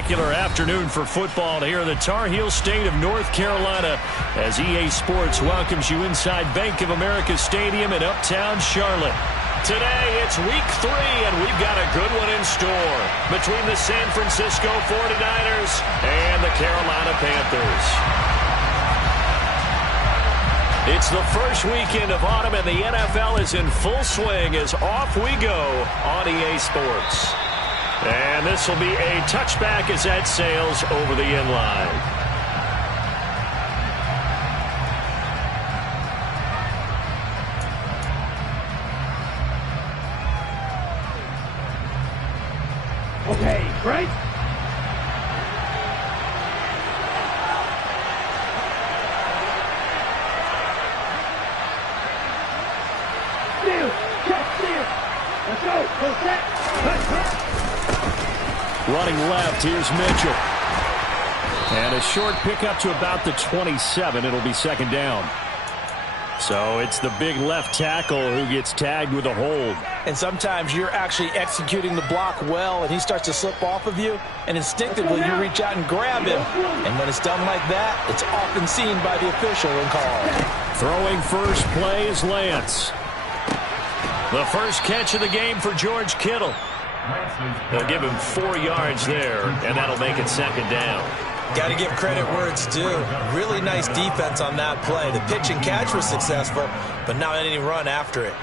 spectacular afternoon for football here in the Tar Heel state of North Carolina as EA Sports welcomes you inside Bank of America Stadium in uptown Charlotte. Today, it's week 3, and we've got a good one in store between the San Francisco 49ers and the Carolina Panthers. It's the first weekend of autumn, and the NFL is in full swing as off we go on EA Sports. And this will be a touchback as that sails over the end line. Okay, great. Let's go. Go set. Running left, here's Mitchell. And a short pickup to about the 27. It'll be second down. So it's the big left tackle who gets tagged with a hold. And sometimes you're actually executing the block well, and he starts to slip off of you, and instinctively you reach out and grab him. And when it's done like that, it's often seen by the official and called. Throwing first play is Lance. The first catch of the game for George Kittle. They'll give him 4 yards there, and that'll make it second down. Got to give credit where it's due. Really nice defense on that play. The pitch and catch was successful, but not any run after it.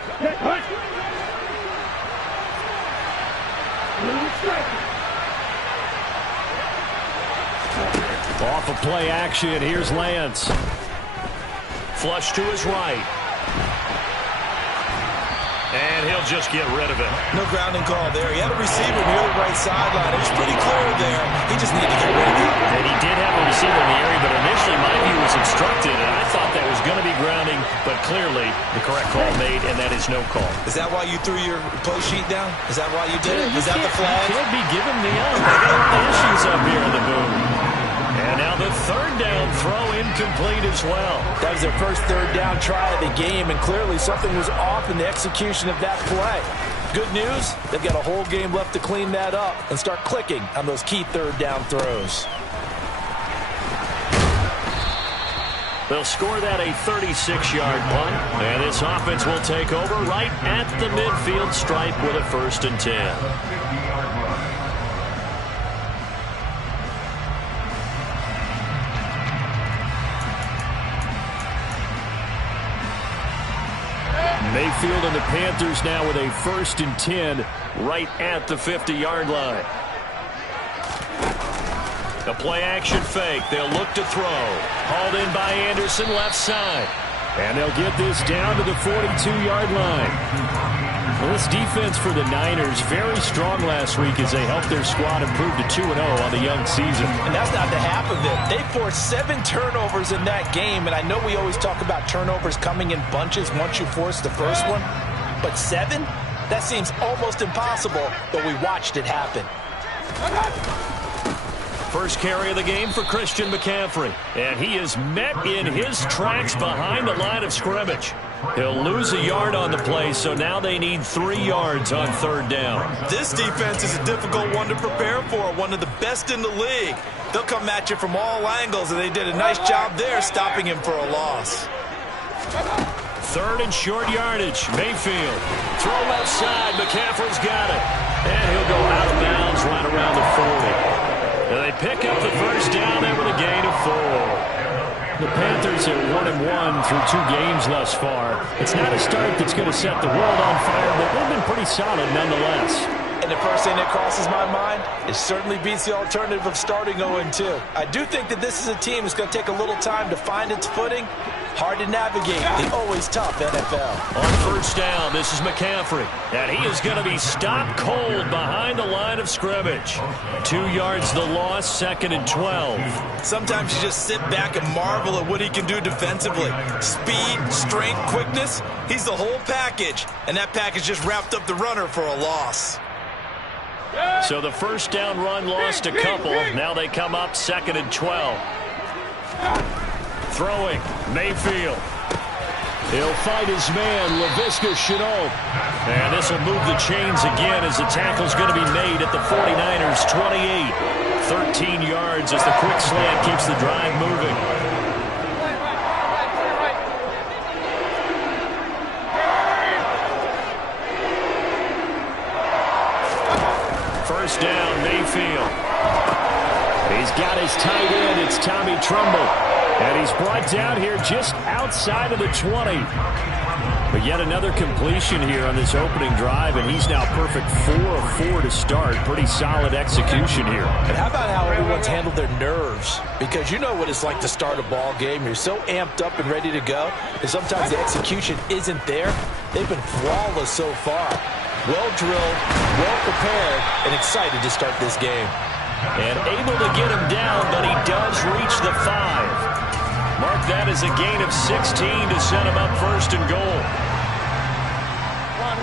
Off of play action, here's Lance. Flush to his right. And he'll just get rid of it. No grounding call there. He had a receiver near the right sideline. It was pretty clear there. He just needed to get rid of it. And he did have a receiver in the area, but initially my view was obstructed, and I thought that was going to be grounding, but clearly the correct call made, and that is no call. Is that why you threw your play sheet down? Is that why you did it? Is that the flag? You can't be giving me the issues up here in the booth. And now the third down throw incomplete as well. That was their first third down try of the game, and clearly something was off in the execution of that play. Good news, they've got a whole game left to clean that up and start clicking on those key third down throws. They'll score that a 36-yard punt, and this offense will take over right at the midfield stripe with a 1st and 10. Mayfield and the Panthers now with a 1st and 10 right at the 50-yard line. A play-action fake. They'll look to throw. Hauled in by Anderson, left side. And they'll get this down to the 42-yard line. Well, this defense for the Niners, very strong last week as they helped their squad improve to 2-0 on the young season. And that's not the half of it. They forced 7 turnovers in that game, and I know we always talk about turnovers coming in bunches once you force the first one, but 7? That seems almost impossible, but we watched it happen. First carry of the game for Christian McCaffrey, and he is met in his tracks behind the line of scrimmage. He'll lose a yard on the play, so now they need 3 yards on third down. This defense is a difficult one to prepare for, one of the best in the league. They'll come at you from all angles, and they did a nice job there stopping him for a loss. 3rd and short yardage. Mayfield. Throw left side. McCaffrey's got it. And he'll go out of bounds right around the 40. And they pick up the first down there with a gain of 4. The Panthers are 1-1 through 2 games thus far. It's not a start that's going to set the world on fire, but they've been pretty solid nonetheless. And the first thing that crosses my mind, it certainly beats the alternative of starting 0-2. I do think that this is a team that's going to take a little time to find its footing. Hard to navigate the always tough NFL. On first down, this is McCaffrey. And he is going to be stopped cold behind the line of scrimmage. 2 yards the loss, 2nd and 12. Sometimes you just sit back and marvel at what he can do defensively. Speed, strength, quickness, he's the whole package. And that package just wrapped up the runner for a loss. So the first down run lost a couple. Now they come up 2nd and 12. Throwing, Mayfield. He'll fight his man, Laviska Shenault. And this will move the chains again as the tackle's going to be made at the 49ers' 28. 13 yards as the quick slant keeps the drive moving. First down, Mayfield. He's got his tight end. It's Tommy Tremble. And he's brought down here just outside of the 20. But yet another completion here on this opening drive, and he's now perfect 4 of 4 to start. Pretty solid execution here. And how about how everyone's handled their nerves? Because you know what it's like to start a ball game. You're so amped up and ready to go, and sometimes the execution isn't there. They've been flawless so far. Well drilled, well prepared, and excited to start this game. And able to get him down, but he does reach the 5. Mark that as a gain of 16 to set him up first and goal. Run.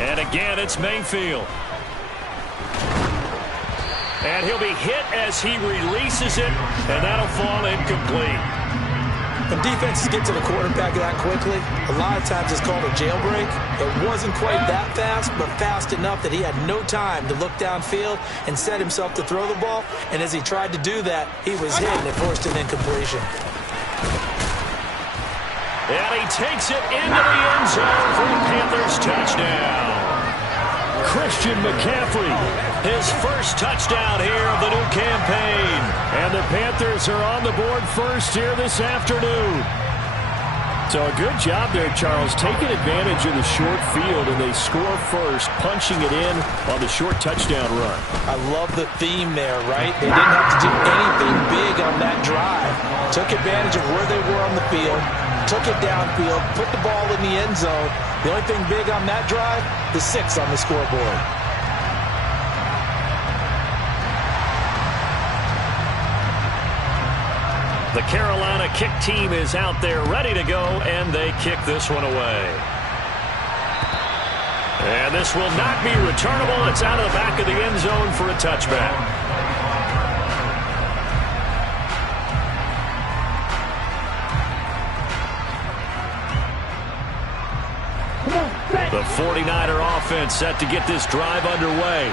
And again, it's Mayfield. And he'll be hit as he releases it, and that'll fall incomplete. When defenses get to the quarterback that quickly, a lot of times it's called a jailbreak. It wasn't quite that fast, but fast enough that he had no time to look downfield and set himself to throw the ball. And as he tried to do that, he was hit and it forced an incompletion. And he takes it into the end zone for the Panthers touchdown. Christian McCaffrey, his first touchdown here of the new campaign. And the Panthers are on the board first here this afternoon. So a good job there, Charles, taking advantage of the short field, and they score first, punching it in on the short touchdown run. I love the theme there, right? They didn't have to do anything big on that drive. Took advantage of where they were on the field, took it downfield, put the ball in the end zone. The only thing big on that drive, the 6 on the scoreboard. The Carolina kick team is out there ready to go, and they kick this one away. And this will not be returnable. It's out of the back of the end zone for a touchback. The 49er offense set to get this drive underway.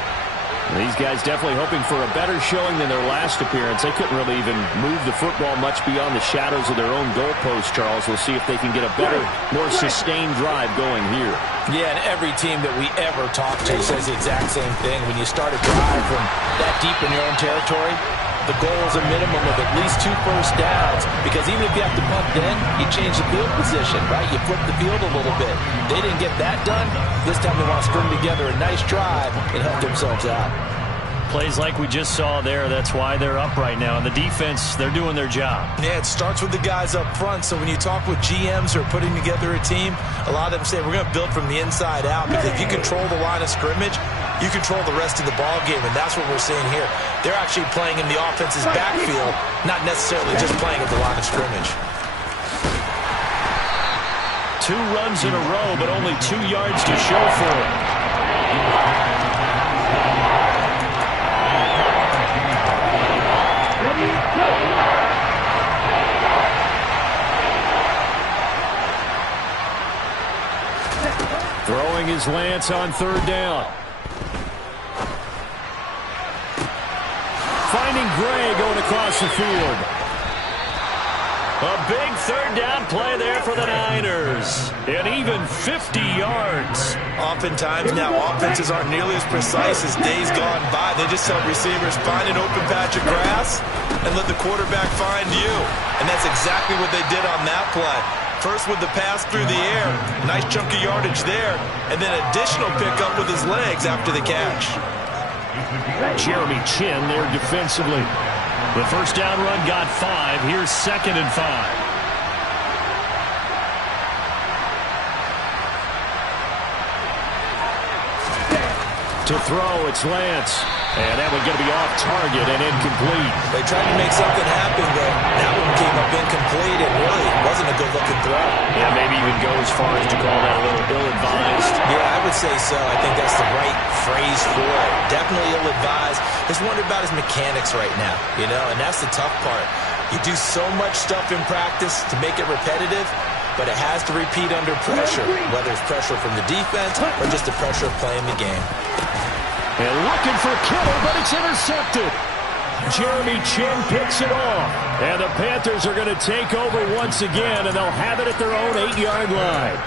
These guys definitely hoping for a better showing than their last appearance. They couldn't really even move the football much beyond the shadows of their own goalpost, Charles. We'll see if they can get a better, more sustained drive going here. Yeah, and every team that we ever talk to says the exact same thing. When you start a drive from that deep in your own territory, the goal is a minimum of at least 2 first downs, because even if you have to punt then, you change the field position, right? You flip the field a little bit. They didn't get that done. This time they want to string together a nice drive and help themselves out. Plays like we just saw there, that's why they're up right now. And the defense, they're doing their job. Yeah, it starts with the guys up front. So when you talk with GMs who are putting together a team, a lot of them say we're going to build from the inside out, because if you control the line of scrimmage, you control the rest of the ball game, and that's what we're seeing here. They're actually playing in the offense's backfield, not necessarily just playing at the line of scrimmage. 2 runs in a row, but only 2 yards to show for it. Throwing his Lance on 3rd down. Finding Gray going across the field. A big 3rd down play there for the Niners. And even 50 yards. Oftentimes now, offenses aren't nearly as precise as days gone by. They just tell receivers, find an open patch of grass and let the quarterback find you. And that's exactly what they did on that play. First with the pass through the air, nice chunk of yardage there, and then additional pickup with his legs after the catch. Jeremy Chinn there defensively. The first down run got 5. Here's 2nd and 5. To throw, it's Lance. And that one going to be off target and incomplete. They tried to make something happen, but that one came up incomplete. It really wasn't a good-looking throw. Yeah, maybe even go as far as to call that a little ill-advised. Yeah, I would say so. I think that's the right phrase for it. Definitely ill-advised. Just wonder about his mechanics right now, and that's the tough part. You do so much stuff in practice to make it repetitive, but it has to repeat under pressure, whether it's pressure from the defense or just the pressure of playing the game. And looking for Kittle, but it's intercepted. Jeremy Chinn picks it off. And the Panthers are going to take over once again, and they'll have it at their own 8-yard line.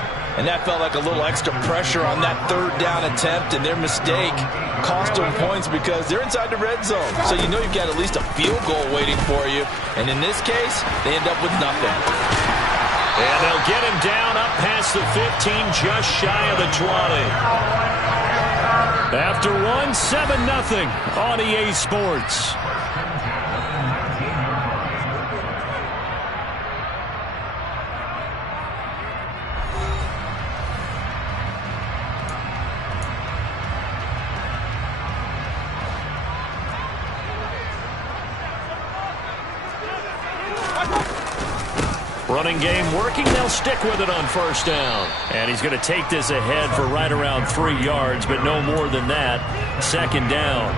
And that felt like a little extra pressure on that third down attempt, and their mistake cost them points because they're inside the red zone. So you know you've got at least a field goal waiting for you. And in this case, they end up with nothing. And they'll get him down up past the 15, just shy of the 20. After 7-0 on EA Sports. Running game working. They'll stick with it on first down. And he's going to take this ahead for right around 3 yards, but no more than that. Second down.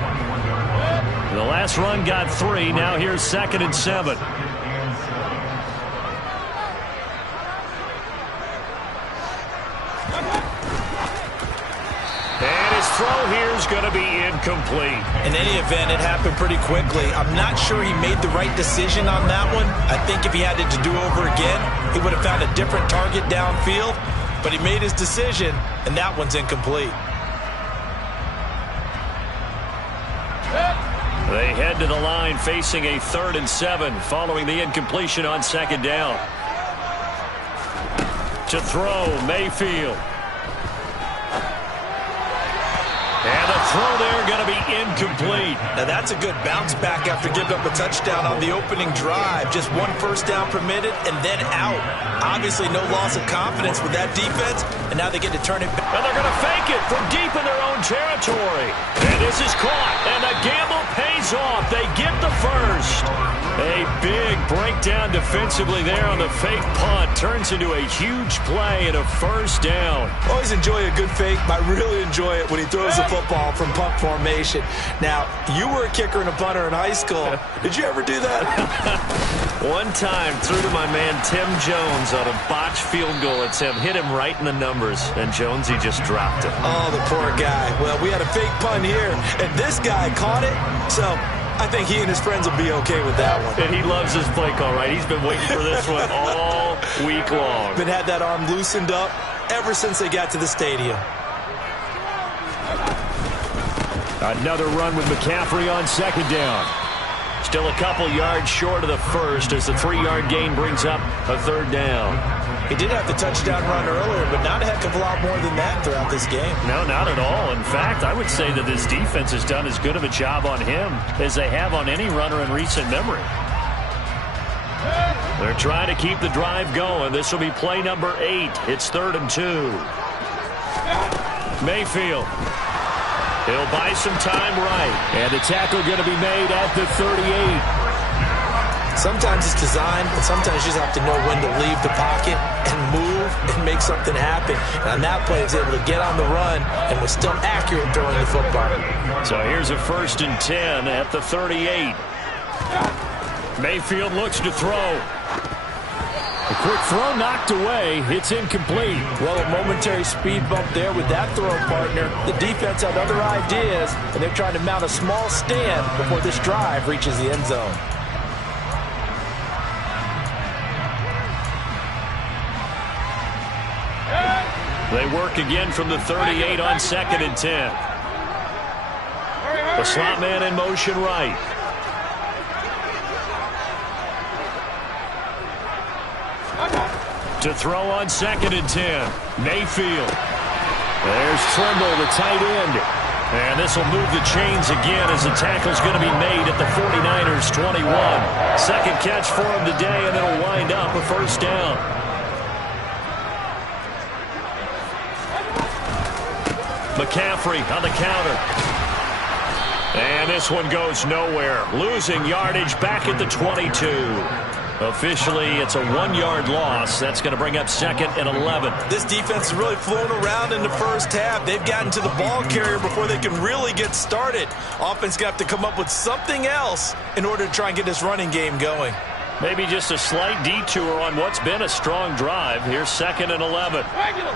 The last run got 3. Now here's 2nd and 7. And his throw here is going to be incomplete. In any event, it happened pretty quickly. I'm not sure he made the right decision on that one. I think if he had it to do over again, he would have found a different target downfield. But he made his decision, and that one's incomplete. They head to the line facing a 3rd and 7 following the incompletion on 2nd down. To throw, Mayfield. And the throw there going to be incomplete. Now that's a good bounce back after giving up a touchdown on the opening drive. Just 1 first down permitted and then out. Obviously no loss of confidence with that defense, and now they get to turn it back. And they're going to fake it from deep in their own territory. And this is caught, and the gamble pays off. They get the first. A big breakdown defensively there on the fake punt. Turns into a huge play and a first down. Always enjoy a good fake, but I really enjoy it when he throws the football from punt formation. Now, you were a kicker and a punter in high school. Did you ever do that? One time, threw to my man Tim Jones on a botched field goal attempt. Hit him right in the numbers, and Jonesy just dropped it. Oh, the poor guy. Well, we had a fake punt here, and this guy caught it, so I think he and his friends will be okay with that one. And he loves his play call, right? He's been waiting for this one all week long. Been had that arm loosened up ever since they got to the stadium. Another run with McCaffrey on 2nd down. Still a couple yards short of the first as the 3-yard gain brings up a 3rd down. He did have the touchdown run earlier, but not a heck of a lot more than that throughout this game. No, not at all. In fact, I would say that this defense has done as good of a job on him as they have on any runner in recent memory. They're trying to keep the drive going. This will be play number 8. It's 3rd and 2. Mayfield. He'll buy some time right. And the tackle going to be made at the 38. Sometimes it's designed, but sometimes you just have to know when to leave the pocket and move and make something happen. And on that play, he was able to get on the run and was still accurate throwing the football. So here's a 1st and 10 at the 38. Mayfield looks to throw. A quick throw knocked away. It's incomplete. Well, a momentary speed bump there with that throw partner. The defense had other ideas, and they're trying to mount a small stand before this drive reaches the end zone. They work again from the 38 on 2nd and 10. The slot man in motion right. To throw on 2nd and 10. Mayfield. There's Trimble, the tight end. And this will move the chains again as the tackle's going to be made at the 49ers 21. Second catch for him today, and it'll wind up a first down. McCaffrey on the counter. And this one goes nowhere. Losing yardage back at the 22. Officially, it's a 1-yard loss. That's going to bring up 2nd and 11. This defense is really flown around in the first half. They've gotten to the ball carrier before they can really get started. Offense got to come up with something else in order to try and get this running game going. Maybe just a slight detour on what's been a strong drive. Here's 2nd and 11. Regular.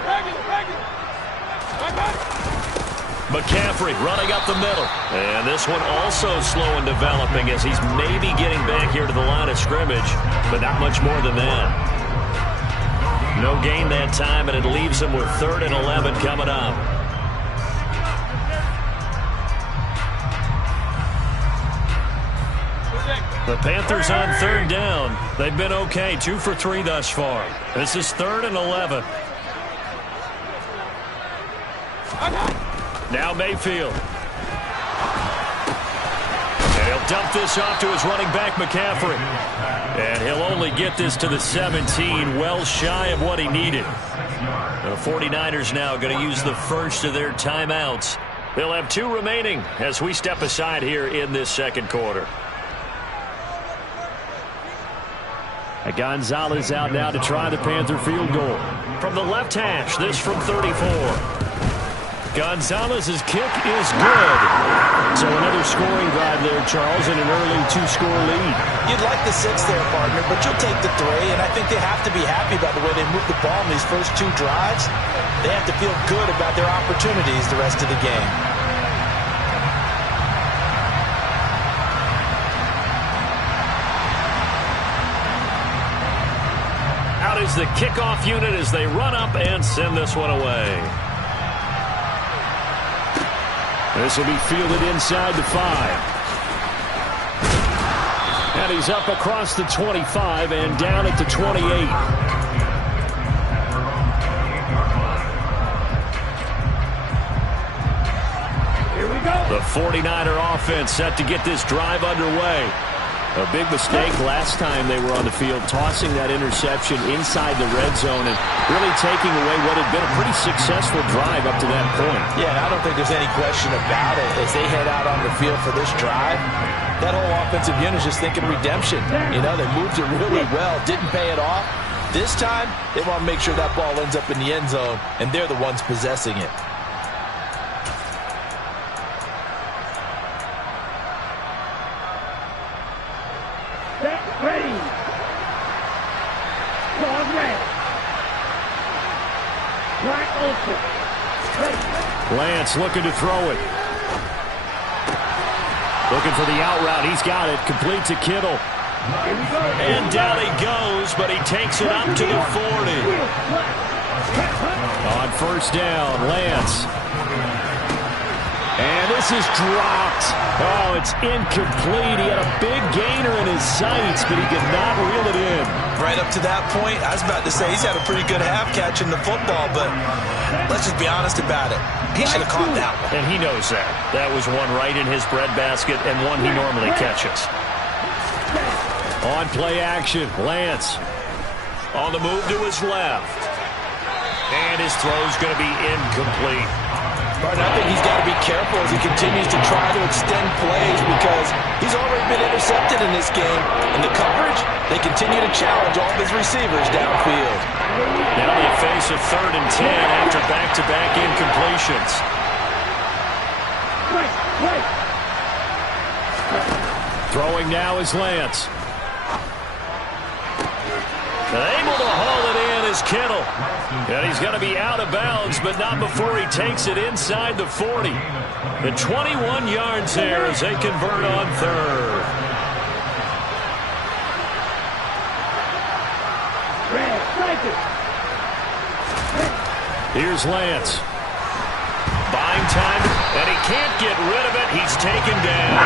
McCaffrey running up the middle. And this one also slow in developing as he's maybe getting back here to the line of scrimmage, but not much more than that. No gain that time, and it leaves him with 3rd and 11 coming up. The Panthers on 3rd down. They've been okay, 2 for 3 thus far. This is 3rd and 11. Now Mayfield. And he'll dump this off to his running back, McCaffrey. And he'll only get this to the 17, well shy of what he needed. The 49ers now going to use the first of their timeouts. They'll have 2 remaining as we step aside here in this 2nd quarter. Gonzalez out now to try the Panther field goal. From the left hash, this from 34. Gonzalez's kick is good. So another scoring drive there, Charles, and an early 2-score lead. You'd like the 6 there, partner, but you'll take the 3, and I think they have to be happy about the way they moved the ball in these first 2 drives. They have to feel good about their opportunities the rest of the game. Out is the kickoff unit as they run up and send this one away. This will be fielded inside the 5. And he's up across the 25 and down at the 28. Here we go. The 49er offense set to get this drive underway. A big mistake last time they were on the field, tossing that interception inside the red zone and really taking away what had been a pretty successful drive up to that point. Yeah, and I don't think there's any question about it. As they head out on the field for this drive, that whole offensive unit is just thinking redemption. You know, they moved it really well, didn't pay it off. This time, they want to make sure that ball ends up in the end zone, and they're the ones possessing it. Ready. Dog red. Black Olsen. Ready. Lance looking to throw it. Looking for the out route. He's got it. Complete to Kittle. Here we go. And down he goes, but he takes it up to the 40. On 1st down, Lance. And this is dropped. Oh, it's incomplete. He had a big gainer in his sights, but he could not reel it in. Right up to that point, I was about to say he's had a pretty good half catching the football, but let's just be honest about it. He should have caught that one. And he knows that. That was one right in his breadbasket and one he normally catches. On play action, Lance. On the move to his left. And his throw's going to be incomplete. Martin, I think he's got to be careful as he continues to try to extend plays because he's already been intercepted in this game. And the coverage, they continue to challenge all of his receivers downfield. Now they face a 3rd and 10 after back-to-back incompletions. Throwing now is Lance. Able to haul it in is Kittle. And he's going to be out of bounds, but not before he takes it inside the 40. The 21 yards there as they convert on 3rd. Here's Lance. Buying time, and he can't get rid of it. He's taken down.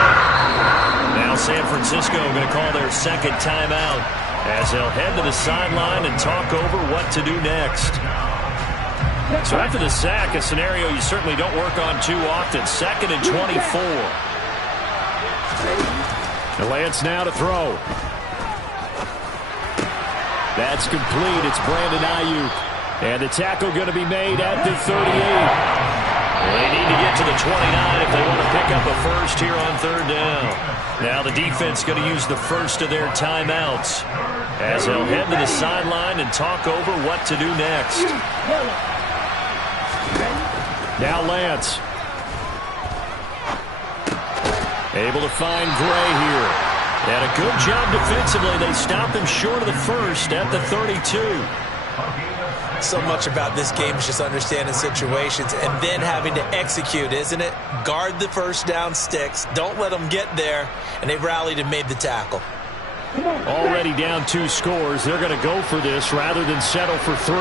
Now San Francisco going to call their 2nd timeout, as they'll head to the sideline and talk over what to do next. So after the sack, a scenario you certainly don't work on too often. 2nd and 24. Lance now to throw. That's complete. It's Brandon Ayuk. And the tackle going to be made at the 38. They need to get to the 29 if they want to pick up a first here on 3rd down. Now the defense going to use the first of their timeouts as they'll head to the sideline and talk over what to do next. Now Lance. Able to find Gray here. And a good job defensively. They stopped them short of the first at the 32. So much about this game is just understanding situations and then having to execute, isn't it? Guard the first down sticks. Don't let them get there. And they rallied and made the tackle. Already down 2 scores. They're going to go for this rather than settle for 3.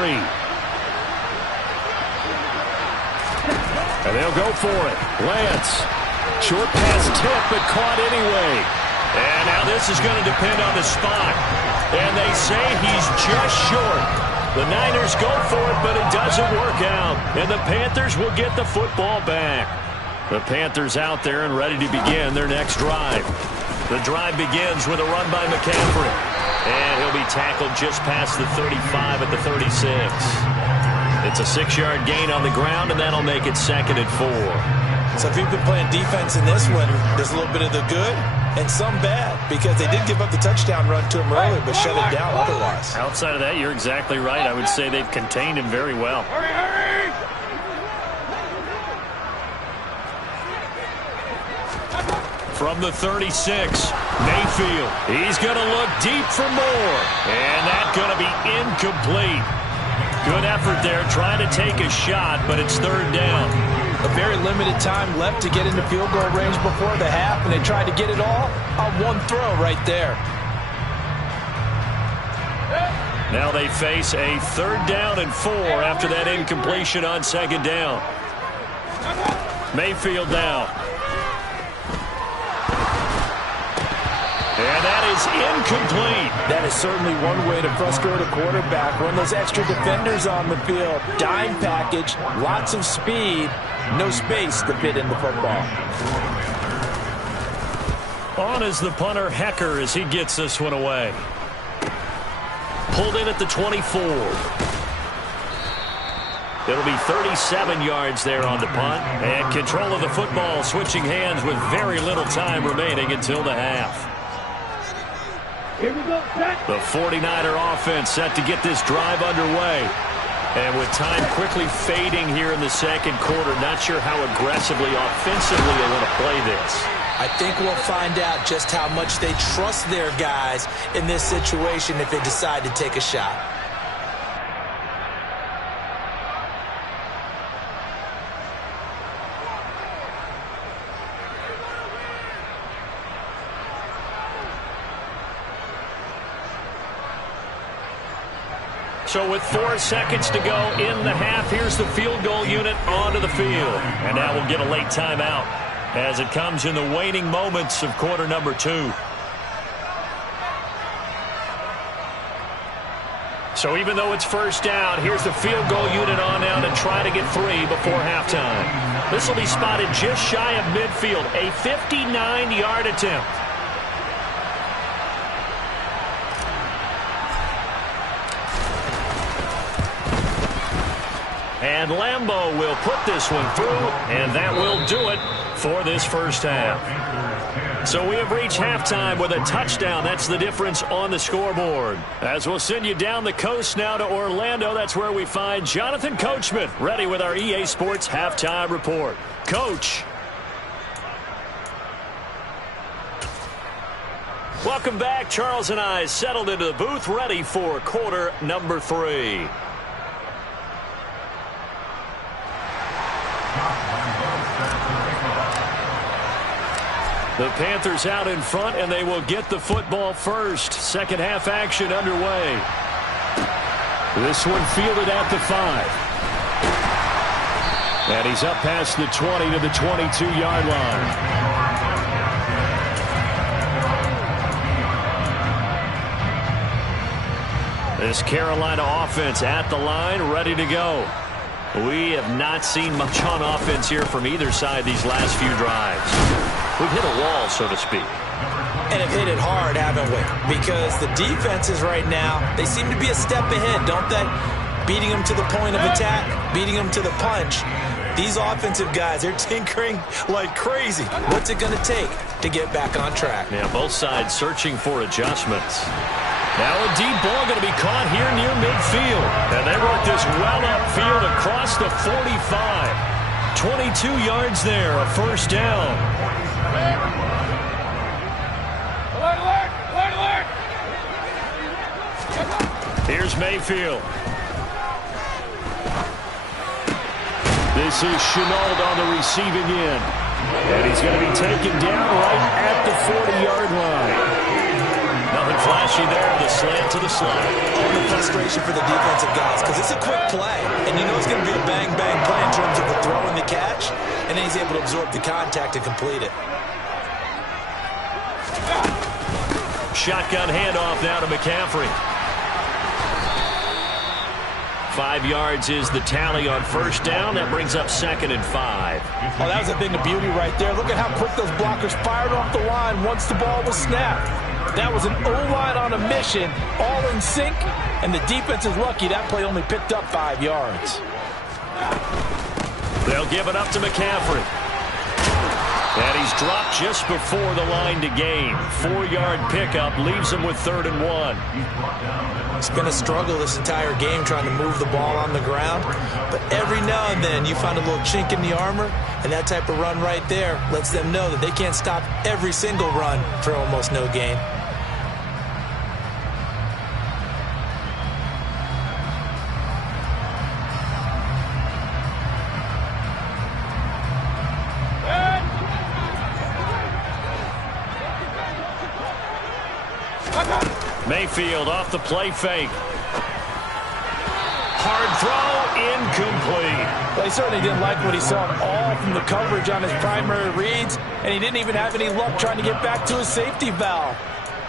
And they'll go for it. Lance. Short pass tip, but caught anyway. And now this is going to depend on the spot. And they say he's just short. The Niners go for it, but it doesn't work out. And the Panthers will get the football back. The Panthers out there and ready to begin their next drive. The drive begins with a run by McCaffrey. And he'll be tackled just past the 35 at the 36. It's a 6-yard gain on the ground, and that'll make it 2nd and 4. So if you've been playing defense in this one, there's a little bit of the good and some bad, because they did give up the touchdown run to him earlier, but shut it down otherwise. Outside of that, you're exactly right. I would say they've contained him very well. From the 36, Mayfield. He's going to look deep for more. And that's going to be incomplete. Good effort there, trying to take a shot, but it's 3rd down. A very limited time left to get into field goal range before the half, and they tried to get it all on one throw right there. Now they face a 3rd down and 4 after that incompletion on 2nd down. Mayfield now. And that is incomplete. That is certainly one way to frustrate a quarterback. Run those extra defenders on the field. Dime package, lots of speed, no space to fit in the football. On is the punter, Hecker, as he gets this one away. Pulled in at the 24. It'll be 37 yards there on the punt. And control of the football switching hands with very little time remaining until the half. Here we go, set. The 49er offense set to get this drive underway. And with time quickly fading here in the 2nd quarter, not sure how aggressively, offensively they want to play this. I think we'll find out just how much they trust their guys in this situation if they decide to take a shot. So with 4 seconds to go in the half, here's the field goal unit onto the field. And now we'll get a late timeout as it comes in the waning moments of quarter number 2. So even though it's 1st down, here's the field goal unit on now to try to get 3 before halftime. This will be spotted just shy of midfield, a 59-yard attempt. And Lambeau will put this one through, and that will do it for this 1st half. So we have reached halftime with a touchdown. That's the difference on the scoreboard. As we'll send you down the coast now to Orlando, that's where we find Jonathan Coachman ready with our EA Sports Halftime Report. Coach. Welcome back. Charles and I settled into the booth ready for quarter number 3. The Panthers out in front, and they will get the football first. 2nd half action underway. This one fielded at the 5. And he's up past the 20 to the 22-yard line. This Carolina offense at the line, ready to go. We have not seen much on offense here from either side these last few drives. We've hit a wall, so to speak. And have hit it hard, haven't we? Because the defenses right now, they seem to be a step ahead, don't they? Beating them to the point of attack, beating them to the punch. These offensive guys, they're tinkering like crazy. What's it going to take to get back on track? Yeah, both sides searching for adjustments. Now a deep ball going to be caught here near midfield. And they work this well upfield across the 45. 22 yards there, a 1st down. Here's Mayfield. This is Shenault on the receiving end. And he's going to be taken down right at the 40-yard line. Nothing flashy there. The slant to the slot. Oh, the frustration for the defensive guys, because it's a quick play. And you know it's going to be a bang-bang play in terms of the throw and the catch. And then he's able to absorb the contact and complete it. Shotgun handoff now to McCaffrey. 5 yards is the tally on first down. That brings up 2nd and 5. Oh, that was a thing of beauty right there. Look at how quick those blockers fired off the line once the ball was snapped. That was an O-line on a mission, all in sync, and the defense is lucky that play only picked up 5 yards. They'll give it up to McCaffrey. And he's dropped just before the line to gain. 4-yard pickup leaves him with 3rd and 1. It's been a struggle this entire game trying to move the ball on the ground. But every now and then you find a little chink in the armor, and that type of run right there lets them know that they can't stop every single run for almost no gain. Mayfield off the play fake. Hard throw, incomplete. Well, he certainly didn't like what he saw at all from the coverage on his primary reads, and he didn't even have any luck trying to get back to his safety valve.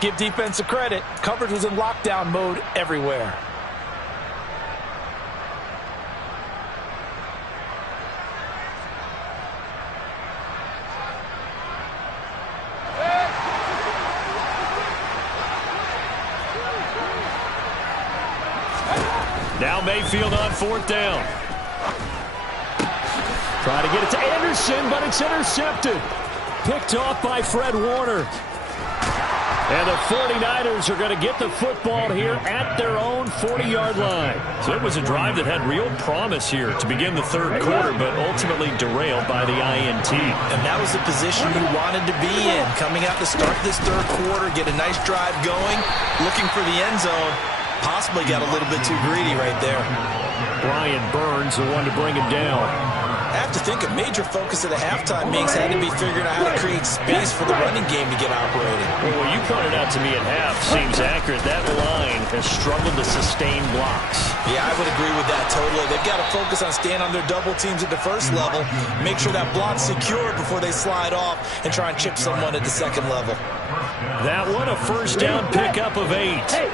Give defense a credit. Coverage was in lockdown mode everywhere. Now Mayfield on 4th down. Trying to get it to Anderson, but it's intercepted. Picked off by Fred Warner. And the 49ers are going to get the football here at their own 40-yard line. So it was a drive that had real promise here to begin the 3rd quarter, but ultimately derailed by the INT. And that was the position you wanted to be in. Coming out to start this 3rd quarter, get a nice drive going, looking for the end zone. Possibly got a little bit too greedy right there. Brian Burns, the one to bring him down. I have to think a major focus of the halftime meetings had to be figuring out how to create space for the running game to get operating. Well, what you pointed out to me at half seems accurate. That line has struggled to sustain blocks. Yeah, I would agree with that totally. They've got to focus on staying on their double teams at the first level, make sure that block's secure before they slide off and try and chip someone at the 2nd level. That one, a first down pickup of 8. Hey,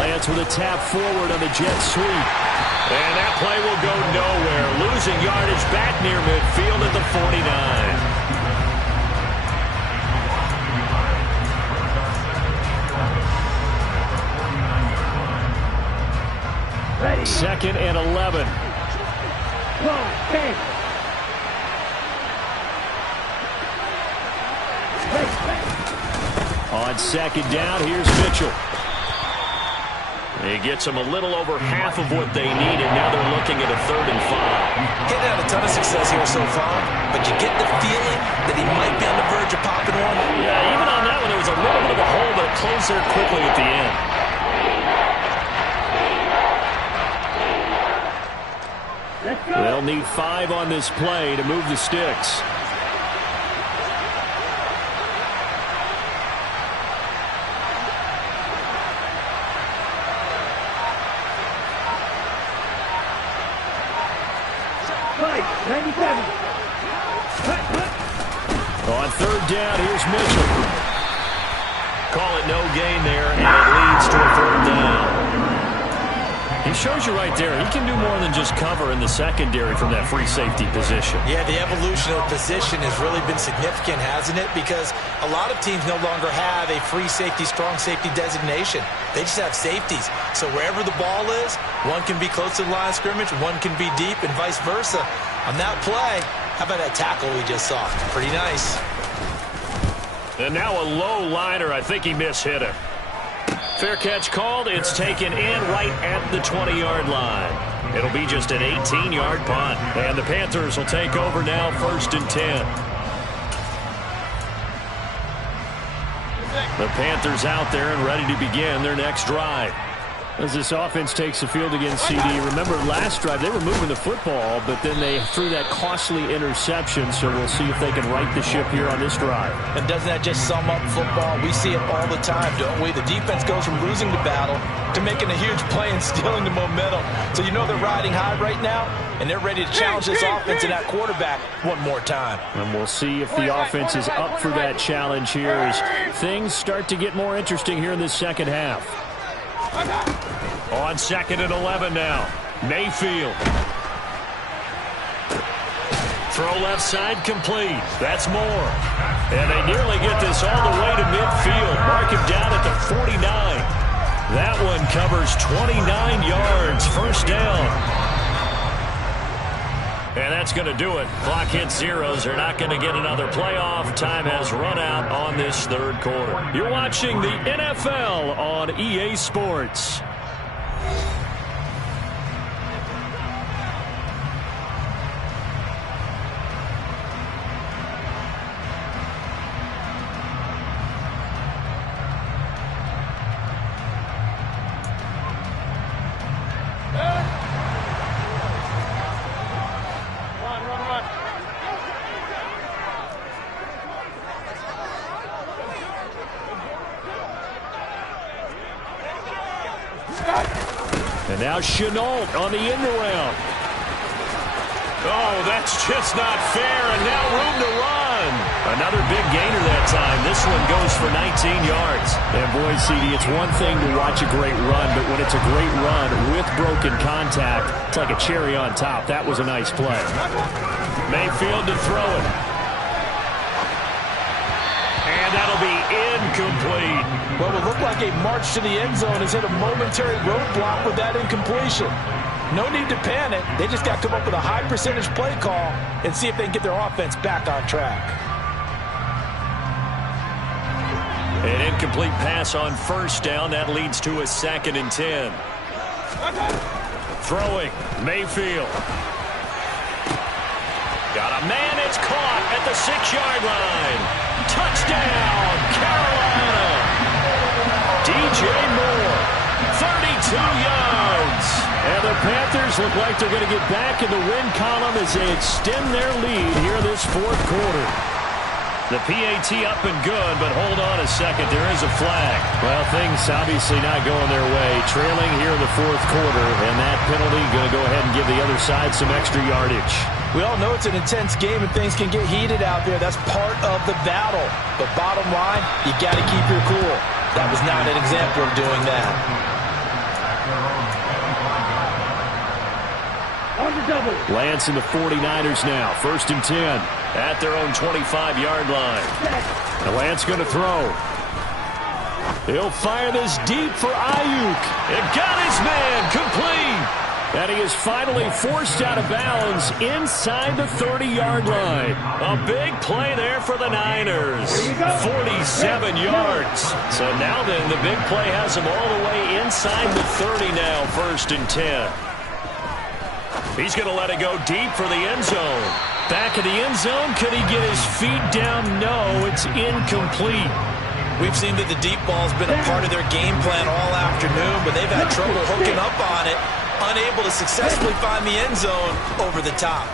Lance with a tap forward on the jet sweep. And that play will go nowhere. Losing yardage back near midfield at the 49. ready. 2nd and 11. Okay. On 2nd down, here's Mitchell. He gets them a little over half of what they need, and now they're looking at a 3rd and 5. Getting out a ton of success here so far, but you get the feeling that he might be on the verge of popping one. Yeah, even on that one, there was a little bit of a hole, but it closed there quickly at the end. They'll need 5 on this play to move the sticks. On 3rd down, here's Mitchell. Call it no gain there, and it leads to a 3rd down. He shows you right there, he can do more than just cover in the secondary from that free safety position. Yeah, the evolution of position has really been significant, hasn't it? Because a lot of teams no longer have a free safety, strong safety designation. They just have safeties. So wherever the ball is, one can be close to the line of scrimmage, one can be deep, and vice versa. On that play, how about that tackle we just saw? Pretty nice. And now a low liner. I think he mishit it. Fair catch called. It's taken in right at the 20-yard line. It'll be just an 18-yard punt. And the Panthers will take over now, 1st and 10. The Panthers out there and ready to begin their next drive. As this offense takes the field against CD, remember last drive they were moving the football, but then they threw that costly interception, so we'll see if they can right the ship here on this drive. And doesn't that just sum up football? We see it all the time, don't we? The defense goes from losing the battle to making a huge play and stealing the momentum. So you know they're riding high right now, and they're ready to challenge this offense and that quarterback one more time. And we'll see if the offense is up for that challenge here as things start to get more interesting here in this second half. On 2nd and 11 now. Mayfield. Throw left side complete. That's Moore. And they nearly get this all the way to midfield. Mark him down at the 49. That one covers 29 yards. First down. And that's going to do it. Clock hits zeros. They're not going to get another playoff. Time has run out on this third quarter. You're watching the NFL on EA Sports. And now Shenault on the end around. Oh, that's just not fair, and now room to run. Another big gainer that time. This one goes for 19 yards. And boy, CD, it's one thing to watch a great run, but when it's a great run with broken contact, it's like a cherry on top. That was a nice play. Mayfield to throw it. And that'll be incomplete. What would look like a march to the end zone has hit a momentary roadblock with that incompletion. No need to panic. They just got to come up with a high percentage play call and see if they can get their offense back on track. An incomplete pass on first down. That leads to a 2nd and 10. Throwing. Mayfield. Got a man. It's caught at the 6-yard line. Touchdown, Carolina. DJ Moore, 32 yards. And the Panthers look like they're going to get back in the win column as they extend their lead here this fourth quarter. The PAT up and good, but hold on a second. There is a flag. Well, things obviously not going their way. Trailing here in the fourth quarter, and that penalty going to go ahead and give the other side some extra yardage. We all know it's an intense game and things can get heated out there. That's part of the battle. But bottom line, you got to keep your cool. That was not an example of doing that. Lance and the 49ers now. 1st and 10. At their own 25-yard line. And Lance going to throw. He'll fire this deep for Ayuk. It got his man complete. And he is finally forced out of bounds inside the 30-yard line. A big play there for the Niners. 47 yards. So now then, the big play has him all the way inside the 30 now. 1st and 10. He's going to let it go deep for the end zone. Back of the end zone. Could he get his feet down? No, it's incomplete. We've seen that the deep ball's been a part of their game plan all afternoon, but they've had trouble hooking up on it. Unable to successfully find the end zone over the top.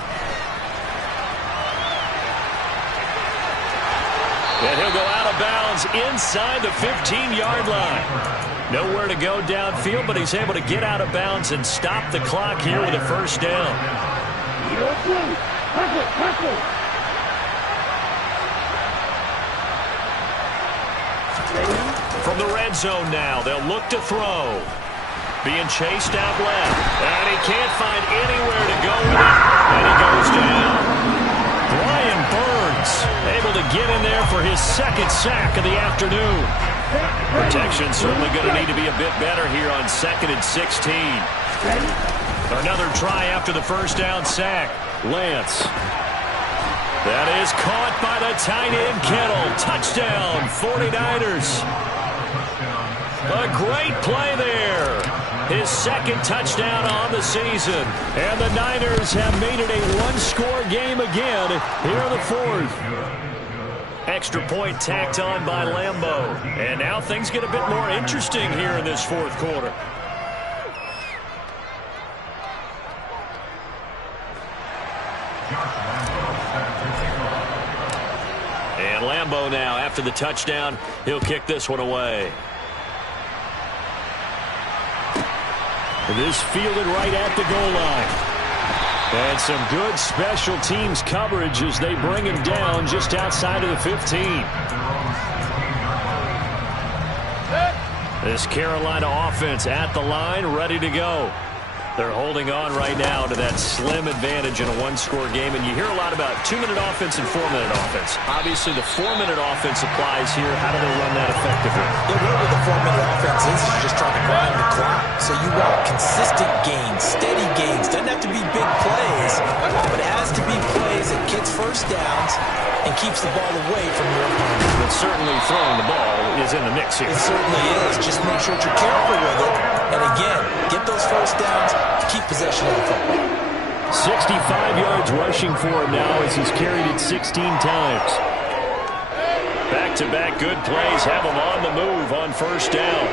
And he'll go out of bounds inside the 15-yard line. Nowhere to go downfield, but he's able to get out of bounds and stop the clock here with a first down. From the red zone now, they'll look to throw. Being chased out left. And he can't find anywhere to go with it. And he goes down. Brian Burns able to get in there for his 2nd sack of the afternoon. Protection certainly going to need to be a bit better here on 2nd and 16. Another try after the first down sack. Lance. That is caught by the tight end Kittle. Touchdown, 49ers. A great play there. His 2nd touchdown on the season. And the Niners have made it a one-score game again here in the 4th. Extra point tacked on by Lambeau. And now things get a bit more interesting here in this fourth quarter. And Lambeau now, after the touchdown, he'll kick this one away. This fielded right at the goal line. And some good special teams coverage as they bring him down just outside of the 15. This Carolina offense at the line, ready to go. They're holding on right now to that slim advantage in a one-score game. And you hear a lot about 2-minute offense and 4-minute offense. Obviously, the 4-minute offense applies here. How do they run that effectively? Yeah, really what the 4-minute offense is you're just trying to grind the clock. So you want consistent gains, steady gains. Doesn't have to be big plays, but it has to be plays that gets first downs and keeps the ball away from your opponent. But certainly throwing the ball is in the mix here. It certainly is. Just make sure that you're careful with it. And again, get those first downs, keep possession of the football. 65 yards rushing for him now as he's carried it 16 times. Back-to-back good plays have him on the move on first down.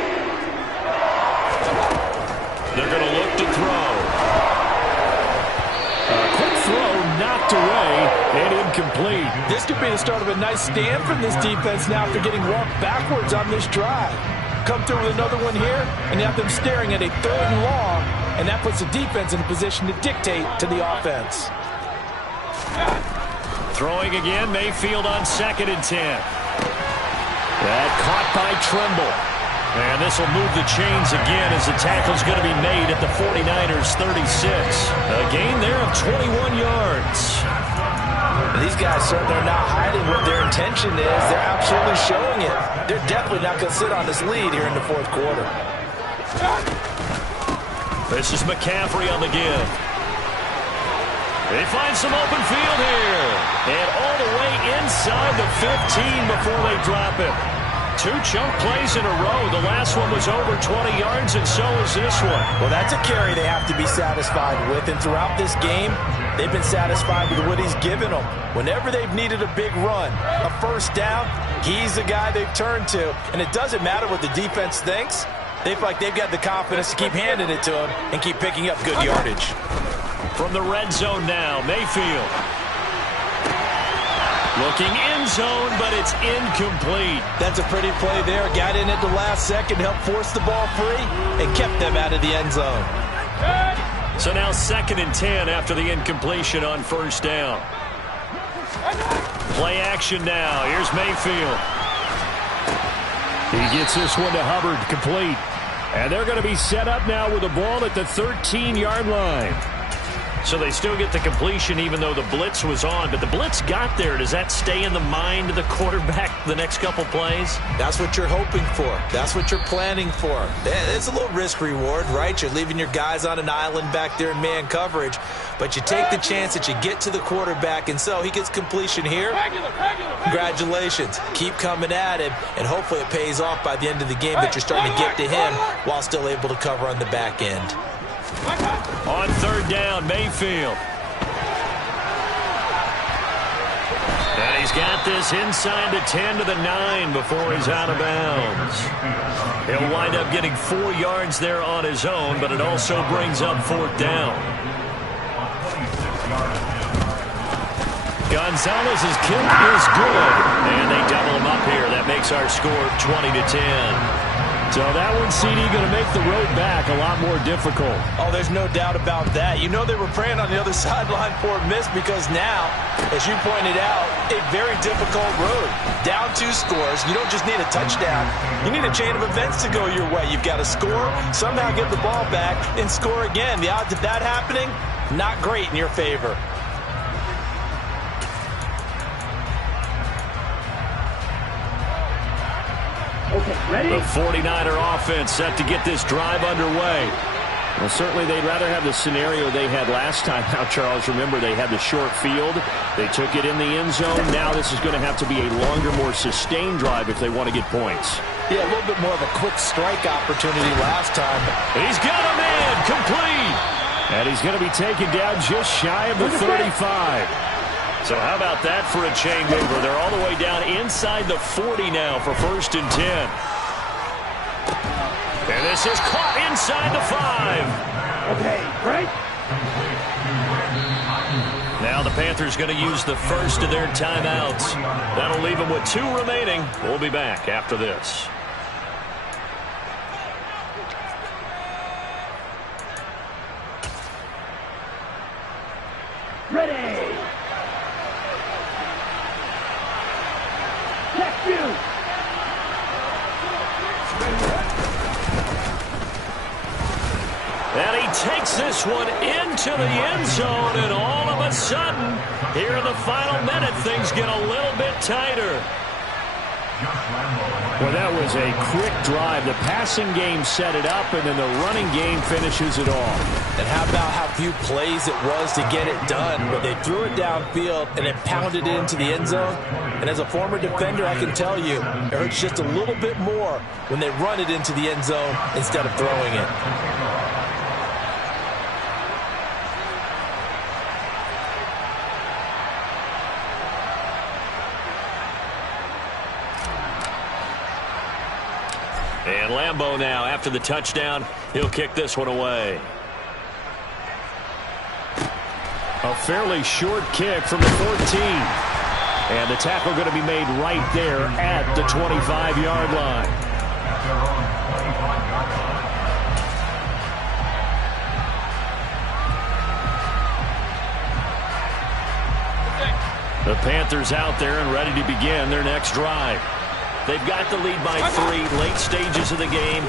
They're going to look to throw. A quick throw knocked away and incomplete. This could be the start of a nice stand from this defense now after getting walked backwards on this drive. Come through with another one here, and you have them staring at a 3rd and long, and that puts the defense in a position to dictate to the offense. Throwing again, Mayfield on 2nd and 10. That caught by Tremble. And this will move the chains again as the tackle's going to be made at the 49ers 36. A gain there of 21 yards. These guys certainly are not hiding what their intention is. They're absolutely showing it. They're definitely not going to sit on this lead here in the fourth quarter. This is McCaffrey on the give. They find some open field here. And all the way inside the 15 before they drop it. 2 chunk plays in a row. The last one was over 20 yards, and so is this one. Well, that's a carry they have to be satisfied with. And throughout this game, they've been satisfied with what he's given them. Whenever they've needed a big run, a first down, he's the guy they've turned to. And it doesn't matter what the defense thinks. They feel like they've got the confidence to keep handing it to him and keep picking up good yardage. From the red zone now, Mayfield. Looking end zone, but it's incomplete. That's a pretty play there. Got in at the last second, helped force the ball free, and kept them out of the end zone. So now 2nd and 10 after the incompletion on first down. Play action now. Here's Mayfield. He gets this one to Hubbard, complete. And they're going to be set up now with a ball at the 13-yard line. So they still get the completion even though the blitz was on. But the blitz got there. Does that stay in the mind of the quarterback the next couple plays? That's what you're hoping for. That's what you're planning for. It's a little risk reward, right? You're leaving your guys on an island back there in man coverage. But you take the chance that you get to the quarterback, and so he gets completion here. Congratulations. Keep coming at him, and hopefully it pays off by the end of the game that you're starting to get to him while still able to cover on the back end. On 3rd down, Mayfield. And he's got this inside the 10 to the 9 before he's out of bounds. He'll wind up getting 4 yards there on his own, but it also brings up 4th down. Gonzalez's kick is good, and they double him up here. That makes our score 20-10. So that one, CD, going to make the road back a lot more difficult. Oh, there's no doubt about that. You know they were praying on the other sideline for a miss because now, as you pointed out, a very difficult road. Down 2 scores. You don't just need a touchdown. You need a chain of events to go your way. You've got to score, somehow get the ball back, and score again. The odds of that happening, not great in your favor. Okay, ready? The 49er offense set to get this drive underway. Well, certainly they'd rather have the scenario they had last time. Now, Charles, remember they had the short field. They took it in the end zone. Now this is going to have to be a longer, more sustained drive if they want to get points. Yeah, a little bit more of a quick strike opportunity last time. He's got a man complete. And he's going to be taken down just shy of the 35. So how about that for a chain mover? They're all the way down inside the 40 now for 1st and 10. And this is caught inside the 5. Okay, right? Now the Panthers going to use the first of their timeouts. That'll leave them with 2 remaining. We'll be back after this. Ready! Check you! And he takes this one into the end zone, and all of a sudden, here in the final minute, things get a little bit tighter. Well, that was a quick drive. The passing game set it up, and then the running game finishes it off. And how about how few plays it was to get it done, but they threw it downfield and then pounded it into the end zone. And as a former defender, I can tell you, it hurts just a little bit more when they run it into the end zone instead of throwing it. And Lambeau now, after the touchdown, he'll kick this one away. A fairly short kick from the 14. And the tackle going to be made right there at the 25-yard line. The Panthers out there and ready to begin their next drive. They've got the lead by 3, late stages of the game.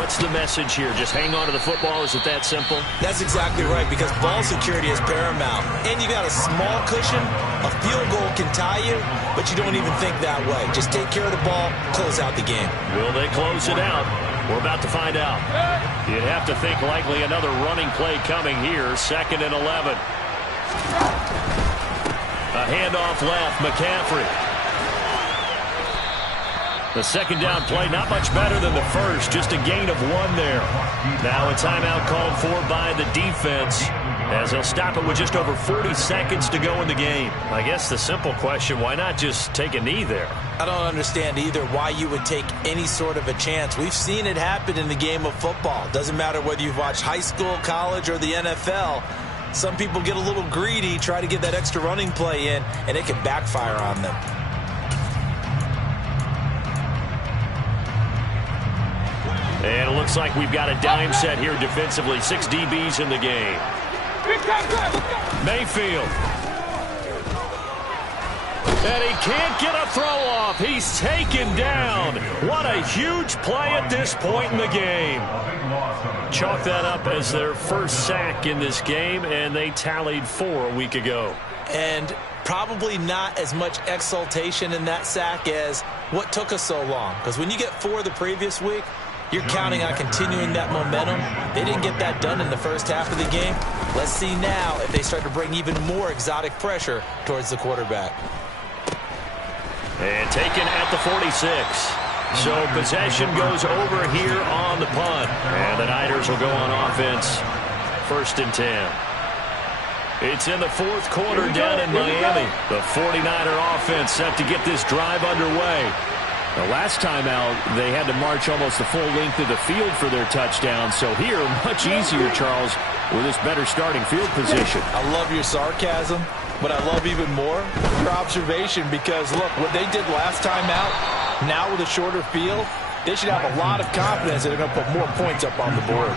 What's the message here? Just hang on to the football? Is it that simple? That's exactly right, because ball security is paramount. And you got a small cushion. A field goal can tie you, but you don't even think that way. Just take care of the ball, close out the game. Will they close it out? We're about to find out. You'd have to think likely another running play coming here. 2nd and 11. A handoff left, McCaffrey. The second down play, not much better than the first, just a gain of 1 there. Now a timeout called for by the defense, as they'll stop it with just over 40 seconds to go in the game. I guess the simple question, why not just take a knee there? I don't understand either why you would take any sort of a chance. We've seen it happen in the game of football. Doesn't matter whether you've watched high school, college, or the NFL. Some people get a little greedy, try to get that extra running play in, and it can backfire on them. And it looks like we've got a dime set here defensively. 6 DBs in the game. Mayfield. And he can't get a throw off. He's taken down. What a huge play at this point in the game. Chalk that up as their first sack in this game, and they tallied 4 a week ago. And probably not as much exultation in that sack as what took us so long. Because when you get 4 the previous week, you're counting on continuing that momentum. They didn't get that done in the first half of the game. Let's see now if they start to bring even more exotic pressure towards the quarterback. And taken at the 46. So possession goes over here on the punt. And the Niners will go on offense. 1st and 10. It's in the 4th quarter down in Miami. The 49er offense set to get this drive underway. The last time out, they had to march almost the full length of the field for their touchdown. So here, much easier, Charles, with this better starting field position. I love your sarcasm, but I love even more your observation, because, look, what they did last time out, now with a shorter field, they should have a lot of confidence that they're going to put more points up on the board.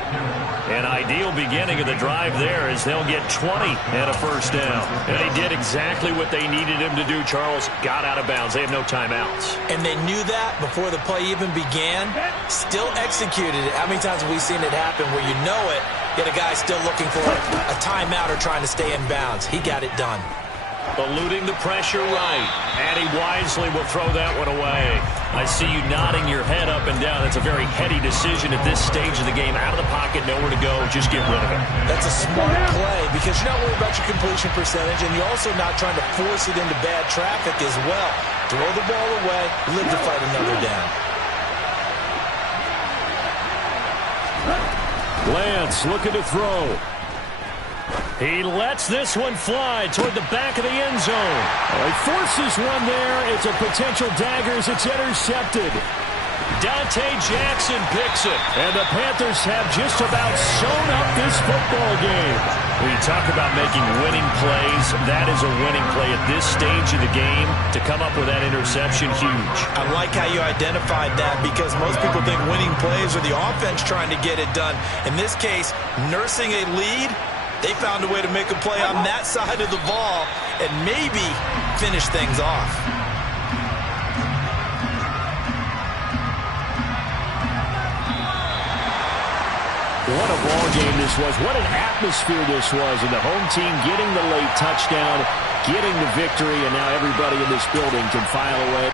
An ideal beginning of the drive there is they'll get 20 and a first down. And he did exactly what they needed him to do, Charles. Got out of bounds. They have no timeouts. And they knew that before the play even began, still executed it. How many times have we seen it happen where you know it, yet a guy still looking for a timeout or trying to stay in bounds? He got it done. Eluding the pressure right. And he wisely will throw that one away. I see you nodding your head up and down. That's a very heady decision at this stage of the game. Out of the pocket, nowhere to go. Just get rid of it. That's a smart play, because you're not worried about your completion percentage, and you're also not trying to force it into bad traffic as well. Throw the ball away, live to fight another down. Lance looking to throw. He lets this one fly toward the back of the end zone. He forces one there. It's a potential dagger as it's intercepted. Dante Jackson picks it. And the Panthers have just about sewn up this football game. When you talk about making winning plays, that is a winning play at this stage of the game. To come up with that interception, huge. I like how you identified that because most people think winning plays are the offense trying to get it done. In this case, nursing a lead, they found a way to make a play on that side of the ball and maybe finish things off. What a ball game this was. What an atmosphere this was. And the home team getting the late touchdown, getting the victory, and now everybody in this building can file away.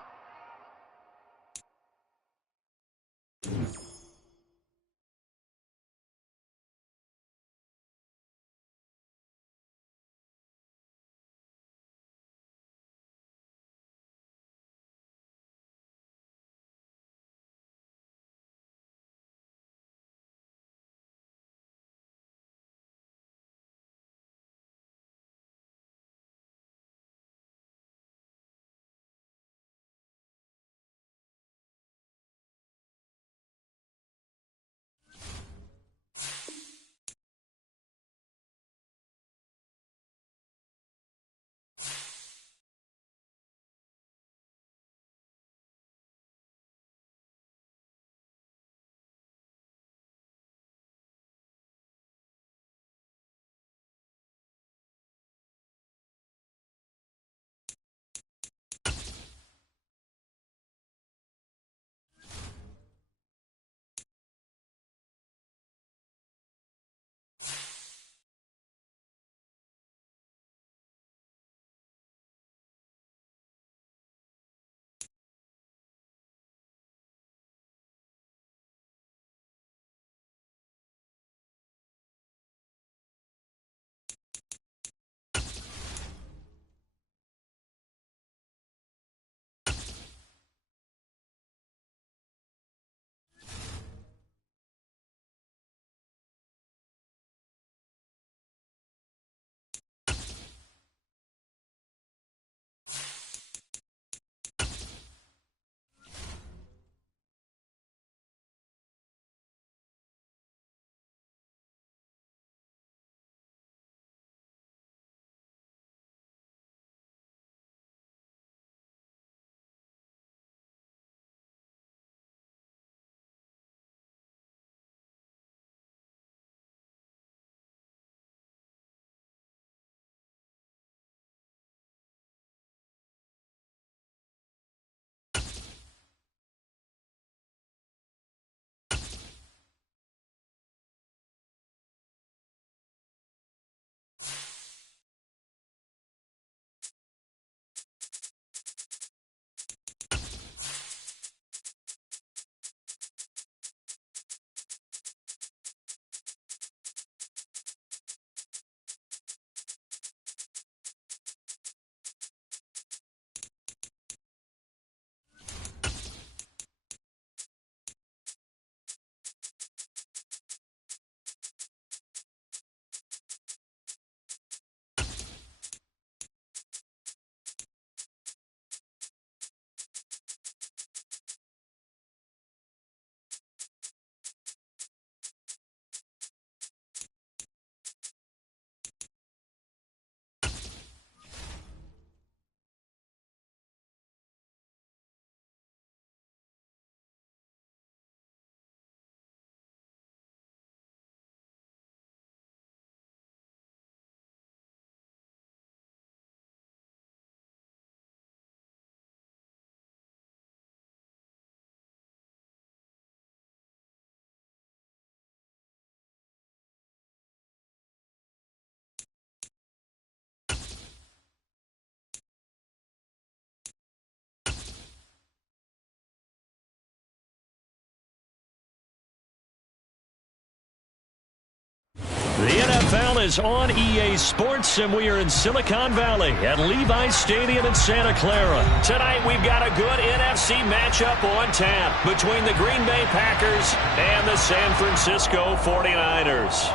The NFL is on EA Sports, and we are in Silicon Valley at Levi's Stadium in Santa Clara. Tonight, we've got a good NFC matchup on tap between the Green Bay Packers and the San Francisco 49ers.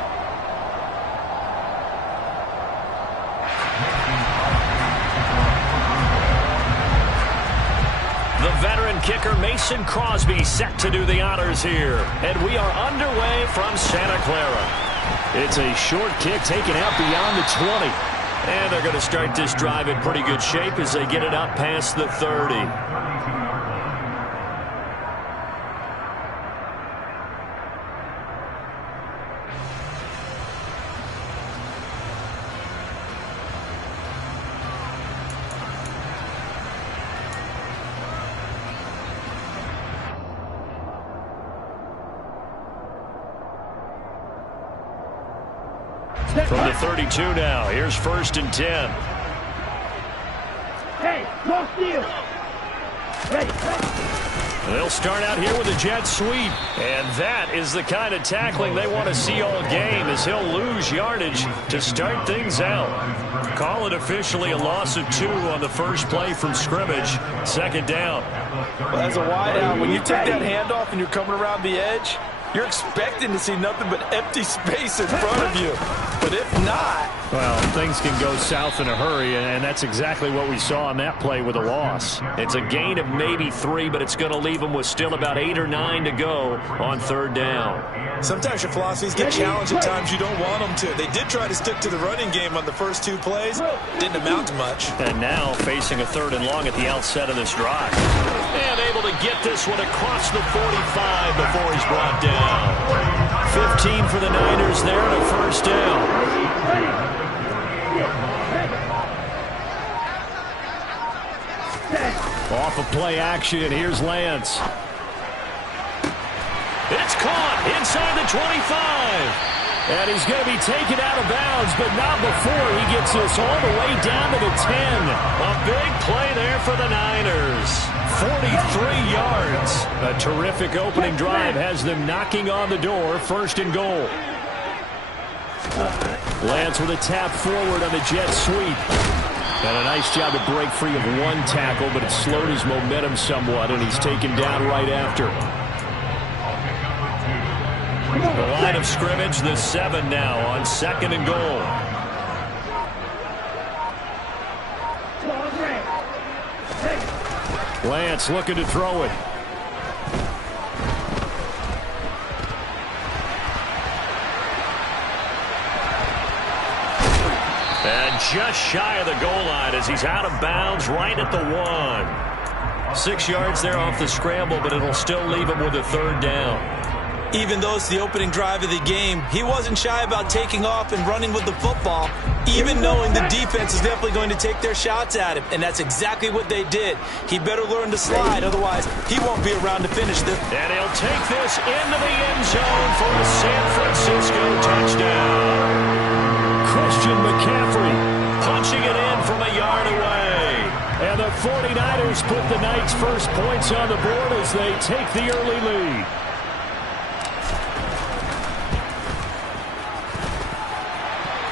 kicker Mason Crosby set to do the honors here. And we are underway from Santa Clara. It's a short kick taken out beyond the 20. And they're going to start this drive in pretty good shape as they get it up past the 30. From the 32 now, here's 1st and 10. Hey, no steal. Ready. They'll start out here with a jet sweep. And that is the kind of tackling they want to see all game, as he'll lose yardage to start things out. Call it officially a loss of 2 on the first play from scrimmage. 2nd down. Well, as a wideout, when you take that handoff and you're coming around the edge, you're expecting to see nothing but empty space in front of you. But if not... Well, things can go south in a hurry, and that's exactly what we saw on that play with a loss. It's a gain of maybe 3, but it's going to leave them with still about 8 or 9 to go on 3rd down. Sometimes your philosophies get challenged at times you don't want them to. They did try to stick to the running game on the first 2 plays. Didn't amount to much. And now facing a 3rd and long at the outset of this drive. And able to get this one across the 45 before he's brought down. 15 for the Niners there and a 1st down. Off of play action, here's Lance. It's caught inside the 25. And he's going to be taken out of bounds, but not before he gets this all the way down to the 10. A big play there for the Niners. 43 yards. A terrific opening drive has them knocking on the door. 1st and goal. Lance with a tap forward on the jet sweep. And a nice job to break free of 1 tackle, but it slowed his momentum somewhat, and he's taken down right after. The line of scrimmage, the 7 now on 2nd and goal. Lance looking to throw it. And just shy of the goal line as he's out of bounds right at the 1. 6 yards there off the scramble, but it'll still leave him with a 3rd down. Even though it's the opening drive of the game, he wasn't shy about taking off and running with the football, even knowing the defense is definitely going to take their shots at him. And that's exactly what they did. He better learn to slide, otherwise he won't be around to finish this. And he'll take this into the end zone for a San Francisco touchdown. Christian McCaffrey punching it in from a yard away. And the 49ers put the Knights' first points on the board as they take the early lead.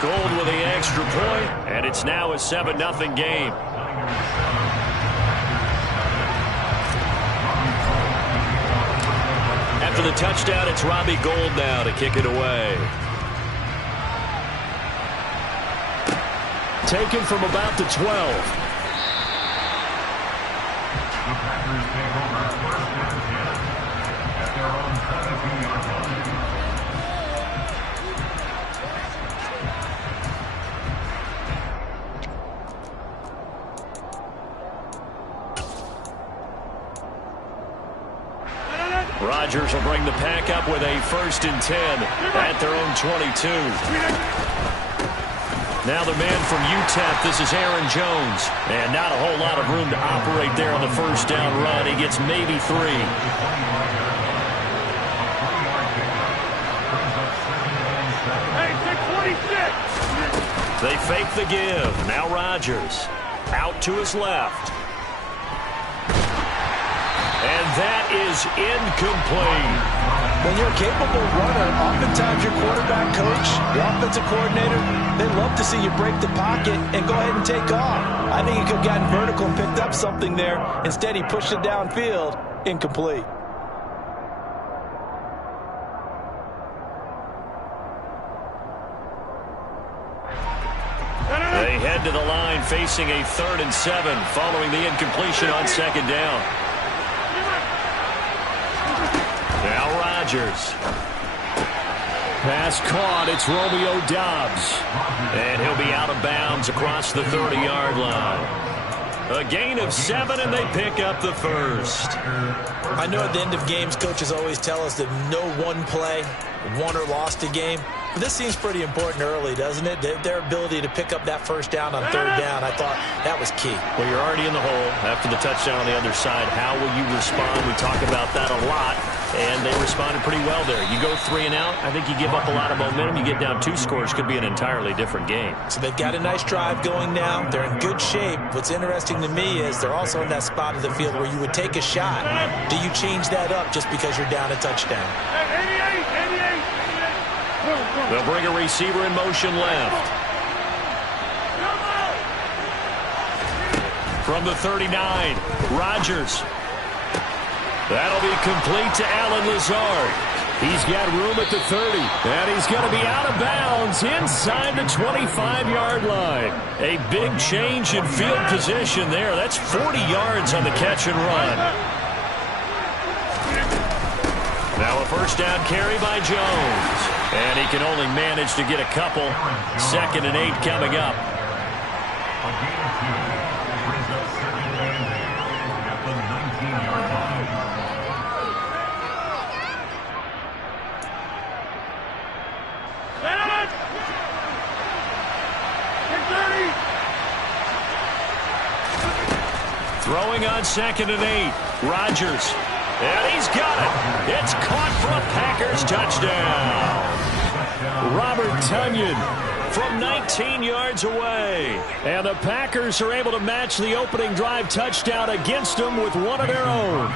Gold with the extra point, and it's now a 7-0 game. After the touchdown, it's Robbie Gould now to kick it away. Taken from about the 12. Rodgers will bring the pack up with a 1st and 10 at their own 22. Now the man from UTEP, this is Aaron Jones. And not a whole lot of room to operate there on the 1st down run. He gets maybe 3. Hey, 646. They fake the give. Now Rodgers out to his left. And that is incomplete. When you're a capable runner, oftentimes your quarterback coach, the offensive coordinator, they love to see you break the pocket and go ahead and take off. I think he could have gotten vertical and picked up something there. Instead, he pushed it downfield. Incomplete. They head to the line facing a 3rd and 7 following the incompletion on 2nd down. Rodgers. Pass caught. It's Romeo Doubs. And he'll be out of bounds across the 30-yard line. A gain of 7, and they pick up the first. I know at the end of games, coaches always tell us that no one play won or lost a game. But this seems pretty important early, doesn't it? Their ability to pick up that first down on third down, I thought that was key. Well, you're already in the hole after the touchdown on the other side. How will you respond? We talk about that a lot, and they responded pretty well there. You go 3 and out, I think you give up a lot of momentum. You get down 2 scores, could be an entirely different game. So they've got a nice drive going now. They're in good shape. What's interesting to me is they're also in that spot of the field where you would take a shot. Do you change that up just because you're down a touchdown? They'll bring a receiver in motion left. From the 39, Rodgers. That'll be complete to Allen Lazard. He's got room at the 30, and he's going to be out of bounds inside the 25-yard line. A big change in field position there. That's 40 yards on the catch and run. Now a first down carry by Jones. And he can only manage to get a couple. 2nd and 8 coming up. Throwing on 2nd and 8. Rodgers. And he's got it. It's caught for a Packers touchdown. Robert Tonyan from 19 yards away. And the Packers are able to match the opening drive touchdown against them with one of their own.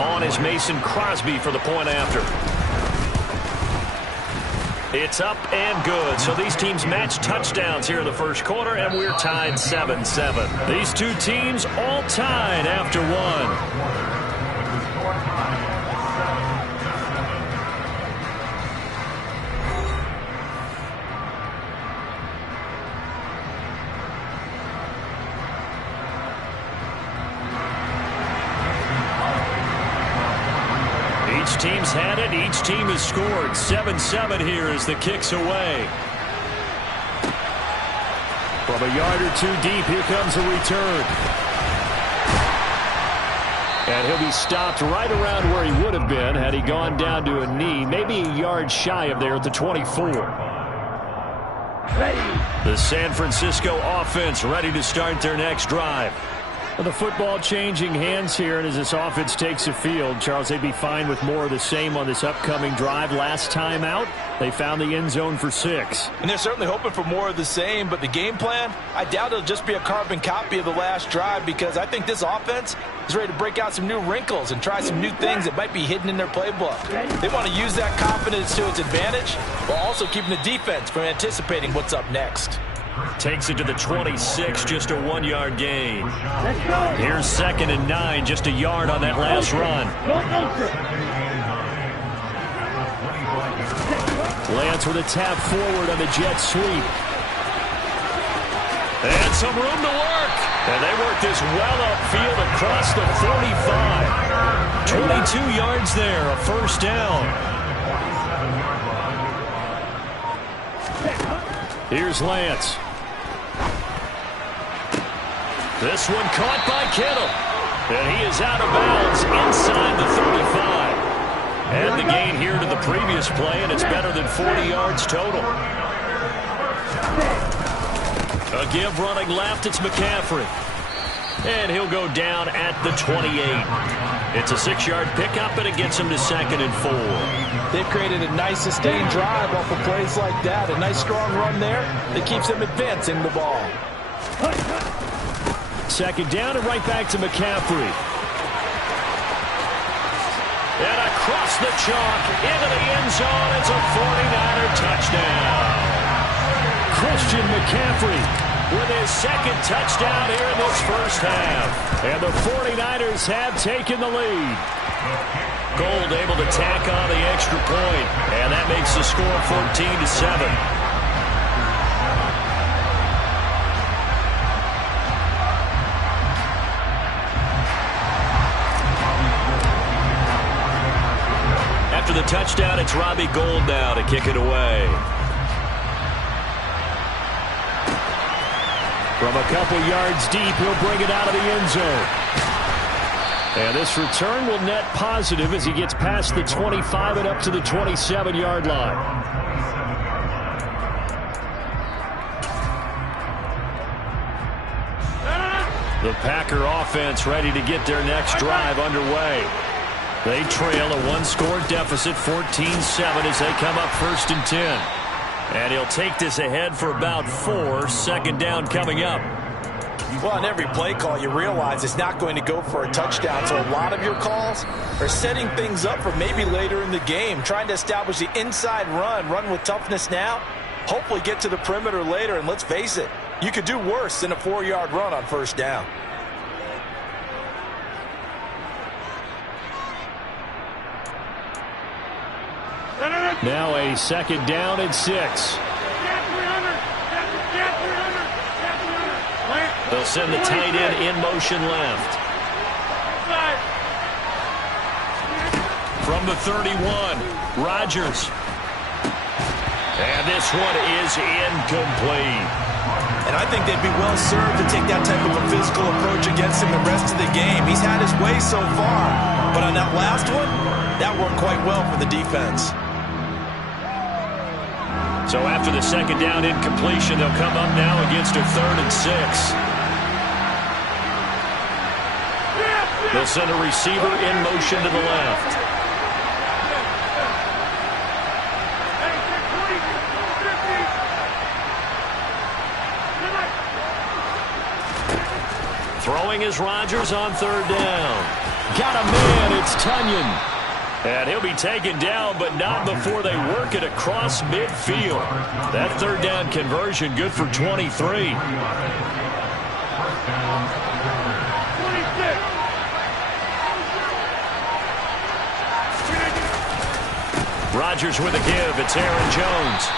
On is Mason Crosby for the point after. It's up and good. So these teams match touchdowns here in the first quarter, and we're tied 7-7. These two teams all tied after one. Each team's had it. Each team has scored. 7-7 here as the kick's away. From a yard or 2 deep, here comes a return. And he'll be stopped right around where he would have been had he gone down to a knee, maybe a yard shy of there at the 24. The San Francisco offense ready to start their next drive. Well, the football changing hands here, and as this offense takes the field, Charles, they'd be fine with more of the same on this upcoming drive. Last time out, they found the end zone for 6. And they're certainly hoping for more of the same, but the game plan, I doubt it'll just be a carbon copy of the last drive, because I think this offense is ready to break out some new wrinkles and try some new things that might be hidden in their playbook. They want to use that confidence to its advantage while also keeping the defense from anticipating what's up next. Takes it to the 26, just a 1-yard gain. Here's 2nd and 9, just a yard on that last run. Lance with a tap forward on the jet sweep. And some room to work. And they work this well upfield across the 45. 22 yards there, a first down. Here's Lance. This one caught by Kittle. And he is out of bounds inside the 35. And the gain here to the previous play, and it's better than 40 yards total. A give running left, it's McCaffrey. And he'll go down at the 28. It's a 6-yard pickup, and it gets him to 2nd and 4. They've created a nice sustained drive off of plays like that. A nice strong run there that keeps them advancing the ball. 2nd down and right back to McCaffrey. And across the chalk into the end zone. It's a 49er touchdown. Christian McCaffrey with his 2nd touchdown here in this first half. And the 49ers have taken the lead. Gold able to tack on the extra point. And that makes the score 14-7. After the touchdown, it's Robbie Gould now to kick it away. From a couple yards deep, he'll bring it out of the end zone. And this return will net positive as he gets past the 25 and up to the 27-yard line. The Packer offense ready to get their next drive underway. They trail a one-score deficit, 14-7, as they come up 1st and 10. And he'll take this ahead for about 4, second down coming up. Well, on every play call, you realize it's not going to go for a touchdown. So a lot of your calls are setting things up for maybe later in the game, trying to establish the inside run with toughness now, hopefully get to the perimeter later. And let's face it, you could do worse than a 4-yard run on 1st down. Now a second down and 6. They'll send the tight end in motion left. From the 31, Rodgers. And this one is incomplete. And I think they'd be well served to take that type of a physical approach against him the rest of the game. He's had his way so far, but on that last one, that worked quite well for the defense. So after the second down incompletion, they'll come up now against a 3rd and 6. They'll send a receiver in motion to the left. Throwing is Rodgers on 3rd down. Got a man, it's Tunyon. And he'll be taken down, but not before they work it across midfield. That 3rd down conversion good for 23. Rodgers with a give. It's Aaron Jones.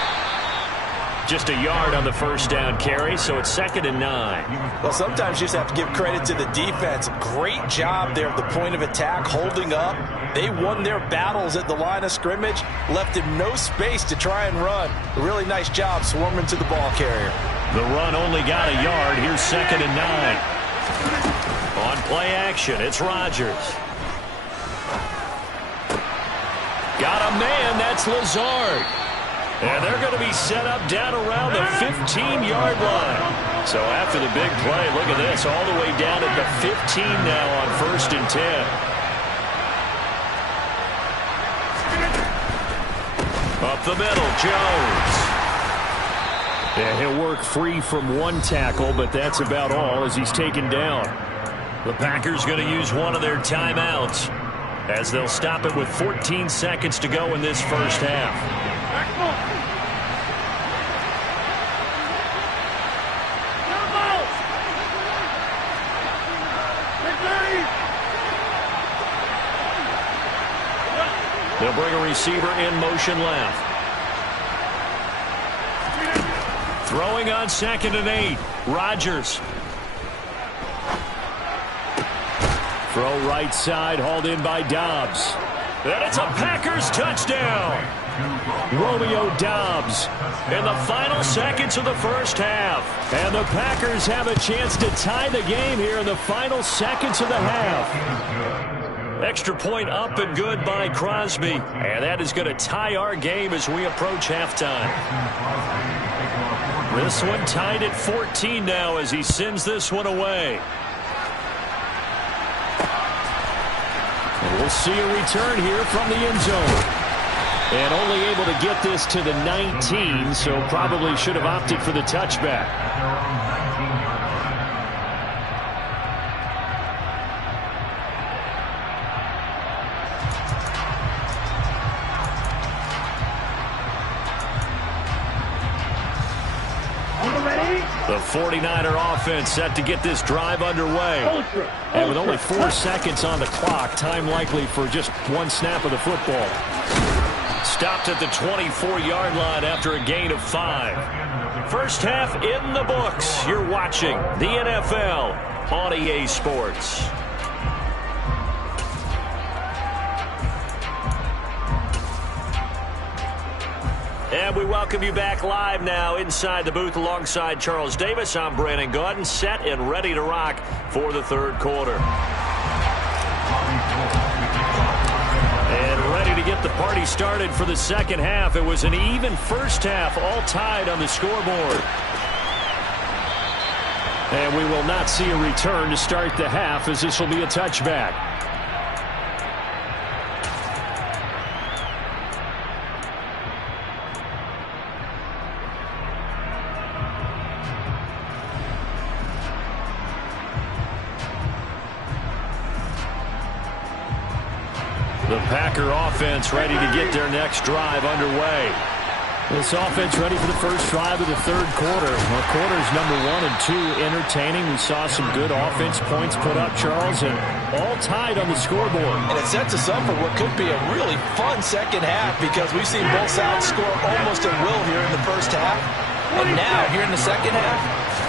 Just a yard on the 1st down carry, so it's 2nd and 9. Well, sometimes you just have to give credit to the defense. Great job there at the point of attack, holding up. They won their battles at the line of scrimmage, left him no space to try and run. A really nice job swarming to the ball carrier. The run only got a yard. Here's 2nd and 9. On play action, it's Rodgers. Got a man, that's Lazard. And they're going to be set up down around the 15-yard line. So after the big play, look at this, all the way down at the 15 now on 1st and 10. Up the middle, Jones. Yeah, he'll work free from one tackle, but that's about all as he's taken down. The Packers going to use one of their timeouts as they'll stop it with 14 seconds to go in this 1st half. They'll bring a receiver in motion left. Throwing on 2nd and 8. Rodgers. Throw right side, hauled in by Dobbs. And it's a Packers touchdown. Romeo Dobbs In the final seconds of the 1st half. And the Packers have a chance to tie the game here in the final seconds of the half. Extra point up and good by Crosby. And that is going to tie our game as we approach halftime. This one tied at 14 now as he sends this one away. And we'll see a return here from the end zone. And only able to get this to the 19, so probably should have opted for the touchback. The 49er offense set to get this drive underway. And with only 4 seconds on the clock, time likely for just one snap of the football. Stopped at the 24-yard line after a gain of 5. First half in the books. You're watching the NFL on EA Sports. And we welcome you back live now inside the booth alongside Charles Davis. I'm Brandon Gaudin, set and ready to rock for the third quarter. And ready to get the party started for the second half. It was an even first half, all tied on the scoreboard. And we will not see a return to start the half, as this will be a touchback. The Packer offense ready to get their next drive underway. This offense ready for the first drive of the third quarter. Well, quarters number 1 and 2 entertaining. We saw some good offense points put up, Charles, and all tied on the scoreboard. And it sets us up for what could be a really fun second half, because we've seen both sides score almost at will here in the first half. And now, here in the second half,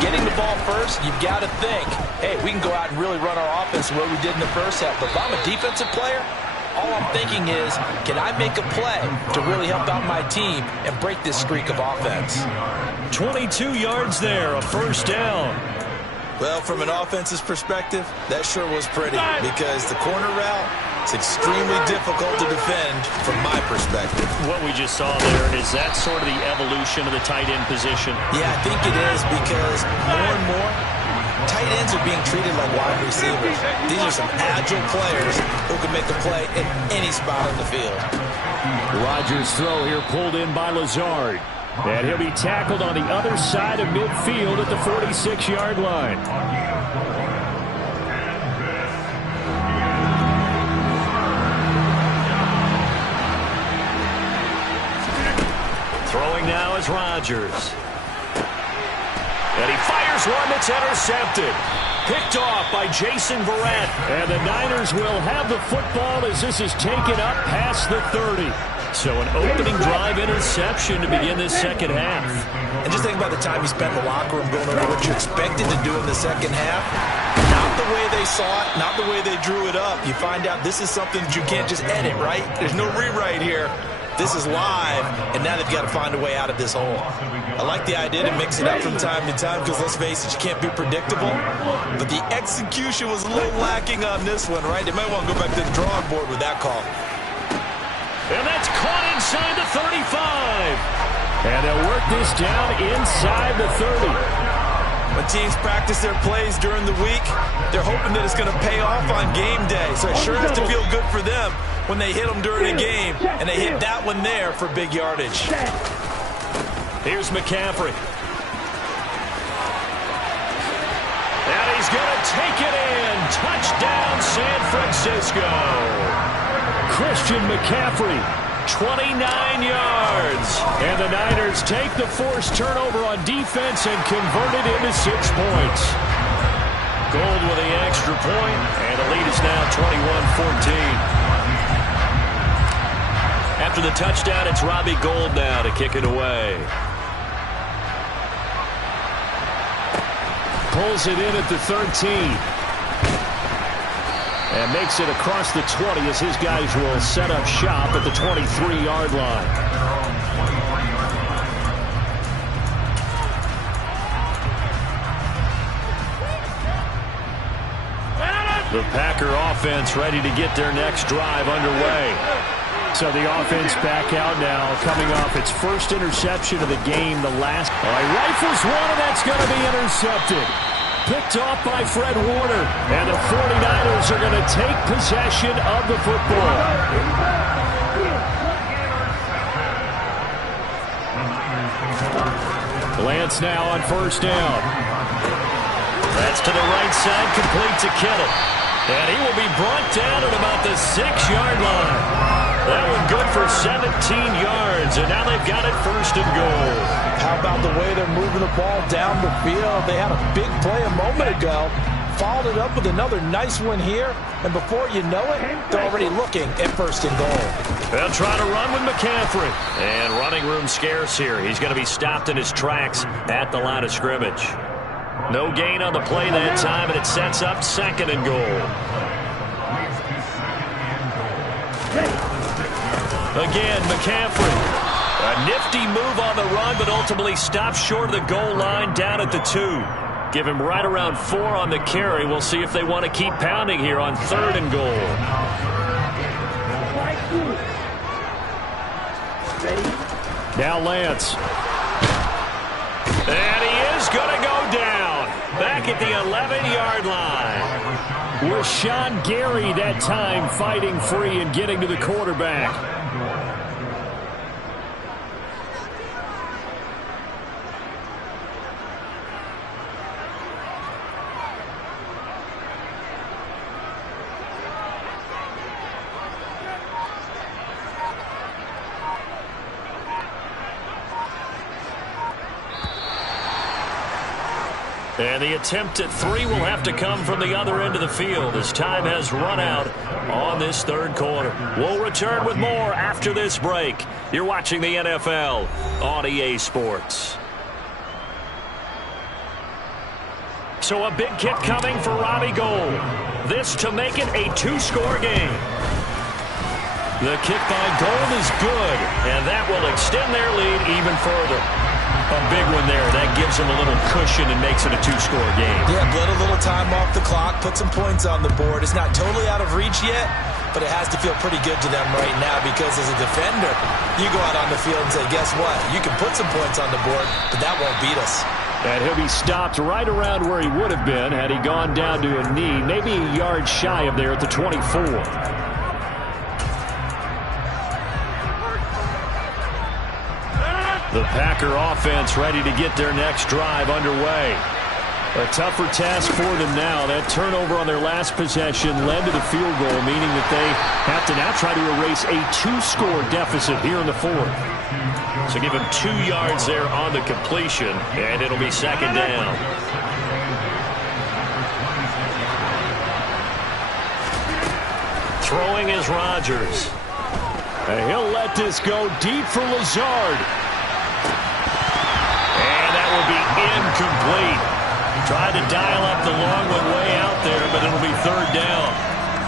getting the ball first, you've got to think, hey, we can go out and really run our offense the way we did in the first half. But if I'm a defensive player, all I'm thinking is, can I make a play to really help out my team and break this streak of offense? 22 yards there, a first down. Well, from an offense's perspective, that sure was pretty, because the corner route is extremely difficult to defend from my perspective. What we just saw there, is that sort of the evolution of the tight end position? Yeah, I think it is, because more and more, tight ends are being treated like wide receivers. These are some agile players who can make a play at any spot on the field. Rodgers' throw here pulled in by Lazard. And he'll be tackled on the other side of midfield at the 46-yard line. Throwing now is Rodgers. And he fires one that's intercepted. Picked off by Jason Verrett. And the Niners will have the football as this is taken up past the 30. So an opening drive interception to begin this second half. And just think about the time you spent in the locker room going over what you expected to do in the second half. Not the way they saw it, not the way they drew it up. You find out this is something that you can't just edit, right? There's no rewrite here. This is live, and now they've got to find a way out of this hole. I like the idea to mix it up from time to time, because let's face it, you can't be predictable. But the execution was a little lacking on this one, right? They might want to go back to the drawing board with that call. And that's caught inside the 35. And they'll work this down inside the 30. When teams practice their plays during the week, they're hoping that it's going to pay off on game day. So it sure has to feel good for them when they hit them during a game, and they hit that one there for big yardage. Here's McCaffrey. And he's going to take it in. Touchdown, San Francisco. Christian McCaffrey, 29 yards. And the Niners take the forced turnover on defense and convert it into 6 points. Gold with the extra point, and the lead is now 21-14. After the touchdown, it's Robbie Gould now to kick it away. Pulls it in at the 13. And makes it across the 20 as his guys will set up shop at the 23-yard line. The Packer offense ready to get their next drive underway. So the offense back out now, coming off its first interception of the game, the last. All right, rifles one, and that's going to be intercepted. Picked off by Fred Warner, and the 49ers are going to take possession of the football. Lance now on first down. That's to the right side, complete to Kittle. And he will be brought down at about the 6-yard line. That one good for 17 yards, and now they've got it first and goal. How about the way they're moving the ball down the field? They had a big play a moment ago, followed it up with another nice one here, and before you know it, they're already looking at first and goal. They'll try to run with McCaffrey. And running room scarce here. He's going to be stopped in his tracks at the line of scrimmage. No gain on the play that time, and it sets up second and goal. Again, McCaffrey. A nifty move on the run, but ultimately stopped short of the goal line down at the 2. Give him right around 4 on the carry. We'll see if they want to keep pounding here on 3rd and goal. Now Lance. And he is going to go down. Back at the 11-yard line. Rashawn Gary that time fighting free and getting to the quarterback. And the attempt at 3 will have to come from the other end of the field as time has run out on this 3rd quarter. We'll return with more after this break. You're watching the NFL on EA Sports. So a big kick coming for Robbie Gould. This to make it a 2-score game. The kick by Gould is good, and that will extend their lead even further. A big one there. That gives them a little cushion and makes it a 2-score game. Yeah, bled a little time off the clock, put some points on the board. It's not totally out of reach yet, but it has to feel pretty good to them right now because as a defender, you go out on the field and say, guess what? You can put some points on the board, but that won't beat us. And he'll be stopped right around where he would have been had he gone down to a knee, maybe a yard shy of there at the 24. The Packer offense ready to get their next drive underway. A tougher task for them now. That turnover on their last possession led to the field goal, meaning that they have to now try to erase a 2-score deficit here in the 4th. So give him 2 yards there on the completion, and it'll be 2nd down. Throwing is Rodgers. And he'll let this go deep for Lazard. Will be incomplete. Tried to dial up the long one way out there, but it'll be 3rd down.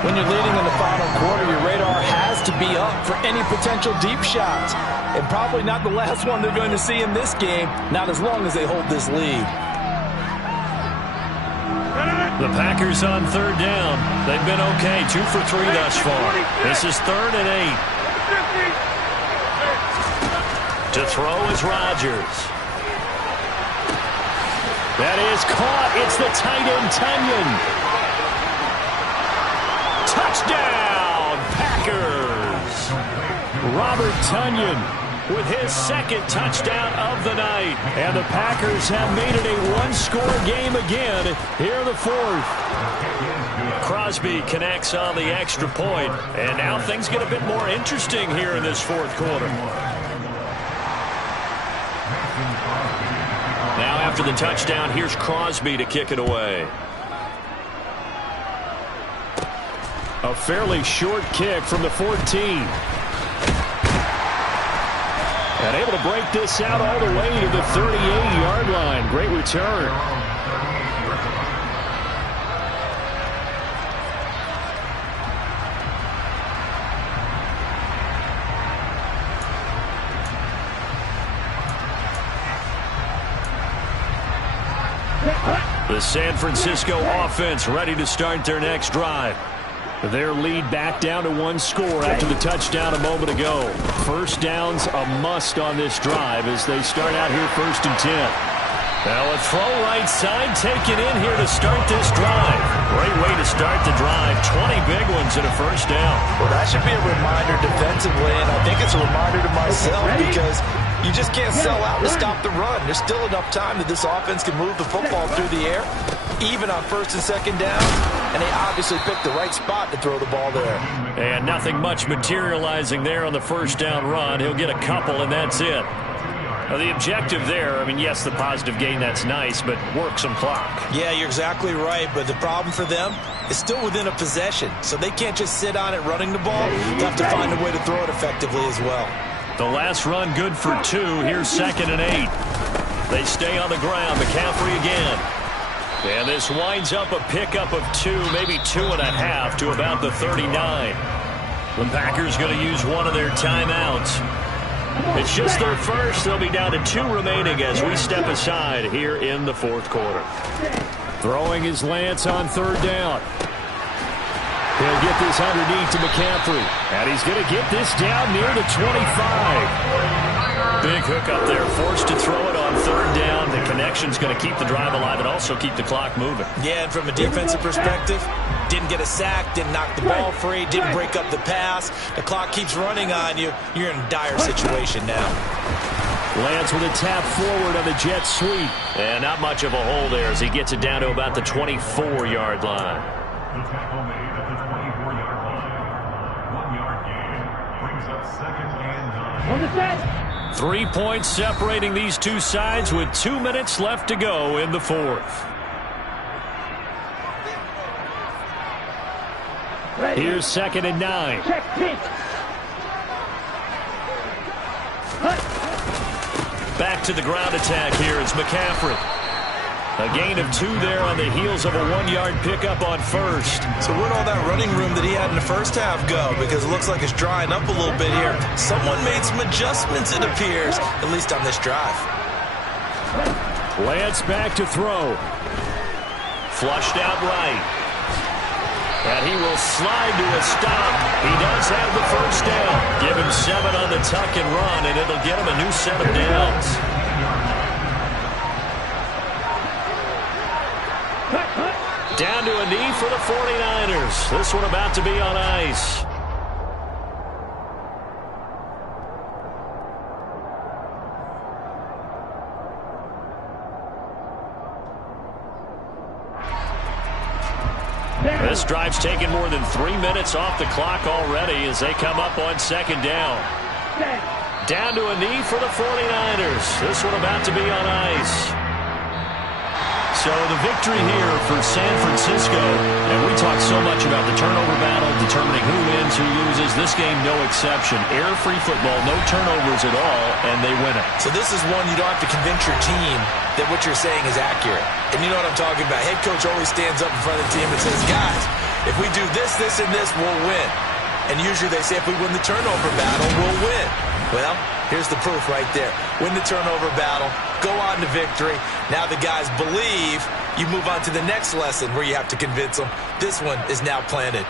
When you're leading in the final quarter, your radar has to be up for any potential deep shots. And probably not the last one they're going to see in this game, not as long as they hold this lead. The Packers on 3rd down. They've been okay, 2 for 3 thus far. This is 3rd and 8. To throw is Rodgers. That is caught. It's the tight end, Tonyan. Touchdown, Packers. Robert Tonyan with his 2nd touchdown of the night. And the Packers have made it a 1-score game again here in the 4th. Crosby connects on the extra point. And now things get a bit more interesting here in this 4th quarter. Now after the touchdown, here's Crosby to kick it away. A fairly short kick from the 14. And able to break this out all the way to the 38-yard line. Great return. The San Francisco offense ready to start their next drive. Their lead back down to 1 score after the touchdown a moment ago. 1st down's a must on this drive as they start out here 1st and 10. Now a throw right side taken in here to start this drive. Great way to start the drive. 20 big ones and a 1st down. Well, that should be a reminder defensively, and I think it's a reminder to myself because you just can't sell out to stop the run. There's still enough time that this offense can move the football through the air, even on 1st and 2nd down, and they obviously picked the right spot to throw the ball there. And nothing much materializing there on the 1st down run. He'll get a couple, and that's it. Now, the objective there, I mean, yes, the positive gain, that's nice, but work some clock. Yeah, you're exactly right, but the problem for them is still within a possession, so they can't just sit on it running the ball. They have to find a way to throw it effectively as well. The last run good for 2. Here's 2nd and 8. They stay on the ground. McCaffrey again. And this winds up a pickup of 2, maybe 2.5 to about the 39. The Packers going to use one of their timeouts. It's just their first. They'll be down to 2 remaining as we step aside here in the fourth quarter. Throwing is Lance on third down. He'll get this underneath to McCaffrey. And he's going to get this down near the 25. Big hook up there. Forced to throw it on third down. The connection's going to keep the drive alive and also keep the clock moving. Yeah, and from a defensive perspective, didn't get a sack, didn't knock the ball free, didn't break up the pass. The clock keeps running on you. You're in a dire situation now. Lance with a tap forward on the jet sweep. And not much of a hole there as he gets it down to about the 24-yard line. The tackle made at the 24-yard line. 1-yard gain brings up 2nd and 9. On the set. 3 points separating these two sides with 2 minutes left to go in the fourth. Here's 2nd and 9. Check pitch. Back to the ground attack here. It's McCaffrey. A gain of 2 there on the heels of a 1-yard pickup on first. So where'd all that running room that he had in the first half go? Because it looks like it's drying up a little bit here. Someone made some adjustments, it appears, at least on this drive. Lance back to throw. Flushed out right. And he will slide to a stop. He does have the first down. Give him 7 on the tuck and run, and it'll get him a new set of downs. Down to a knee for the 49ers. This one about to be on ice. This drive's taken more than 3 minutes off the clock already as they come up on 2nd down. Down to a knee for the 49ers. This one about to be on ice. So the victory here for San Francisco, and we talk so much about the turnover battle, determining who wins, who loses. This game, no exception. Error-free football, no turnovers at all, and they win it. So this is one you don't have to convince your team that what you're saying is accurate. And you know what I'm talking about. Head coach always stands up in front of the team and says, guys, if we do this, this, and this, we'll win. And usually they say if we win the turnover battle, we'll win. Well, here's the proof right there. Win the turnover battle, go on to victory. Now the guys believe. You move on to the next lesson where you have to convince them. This one is now planted.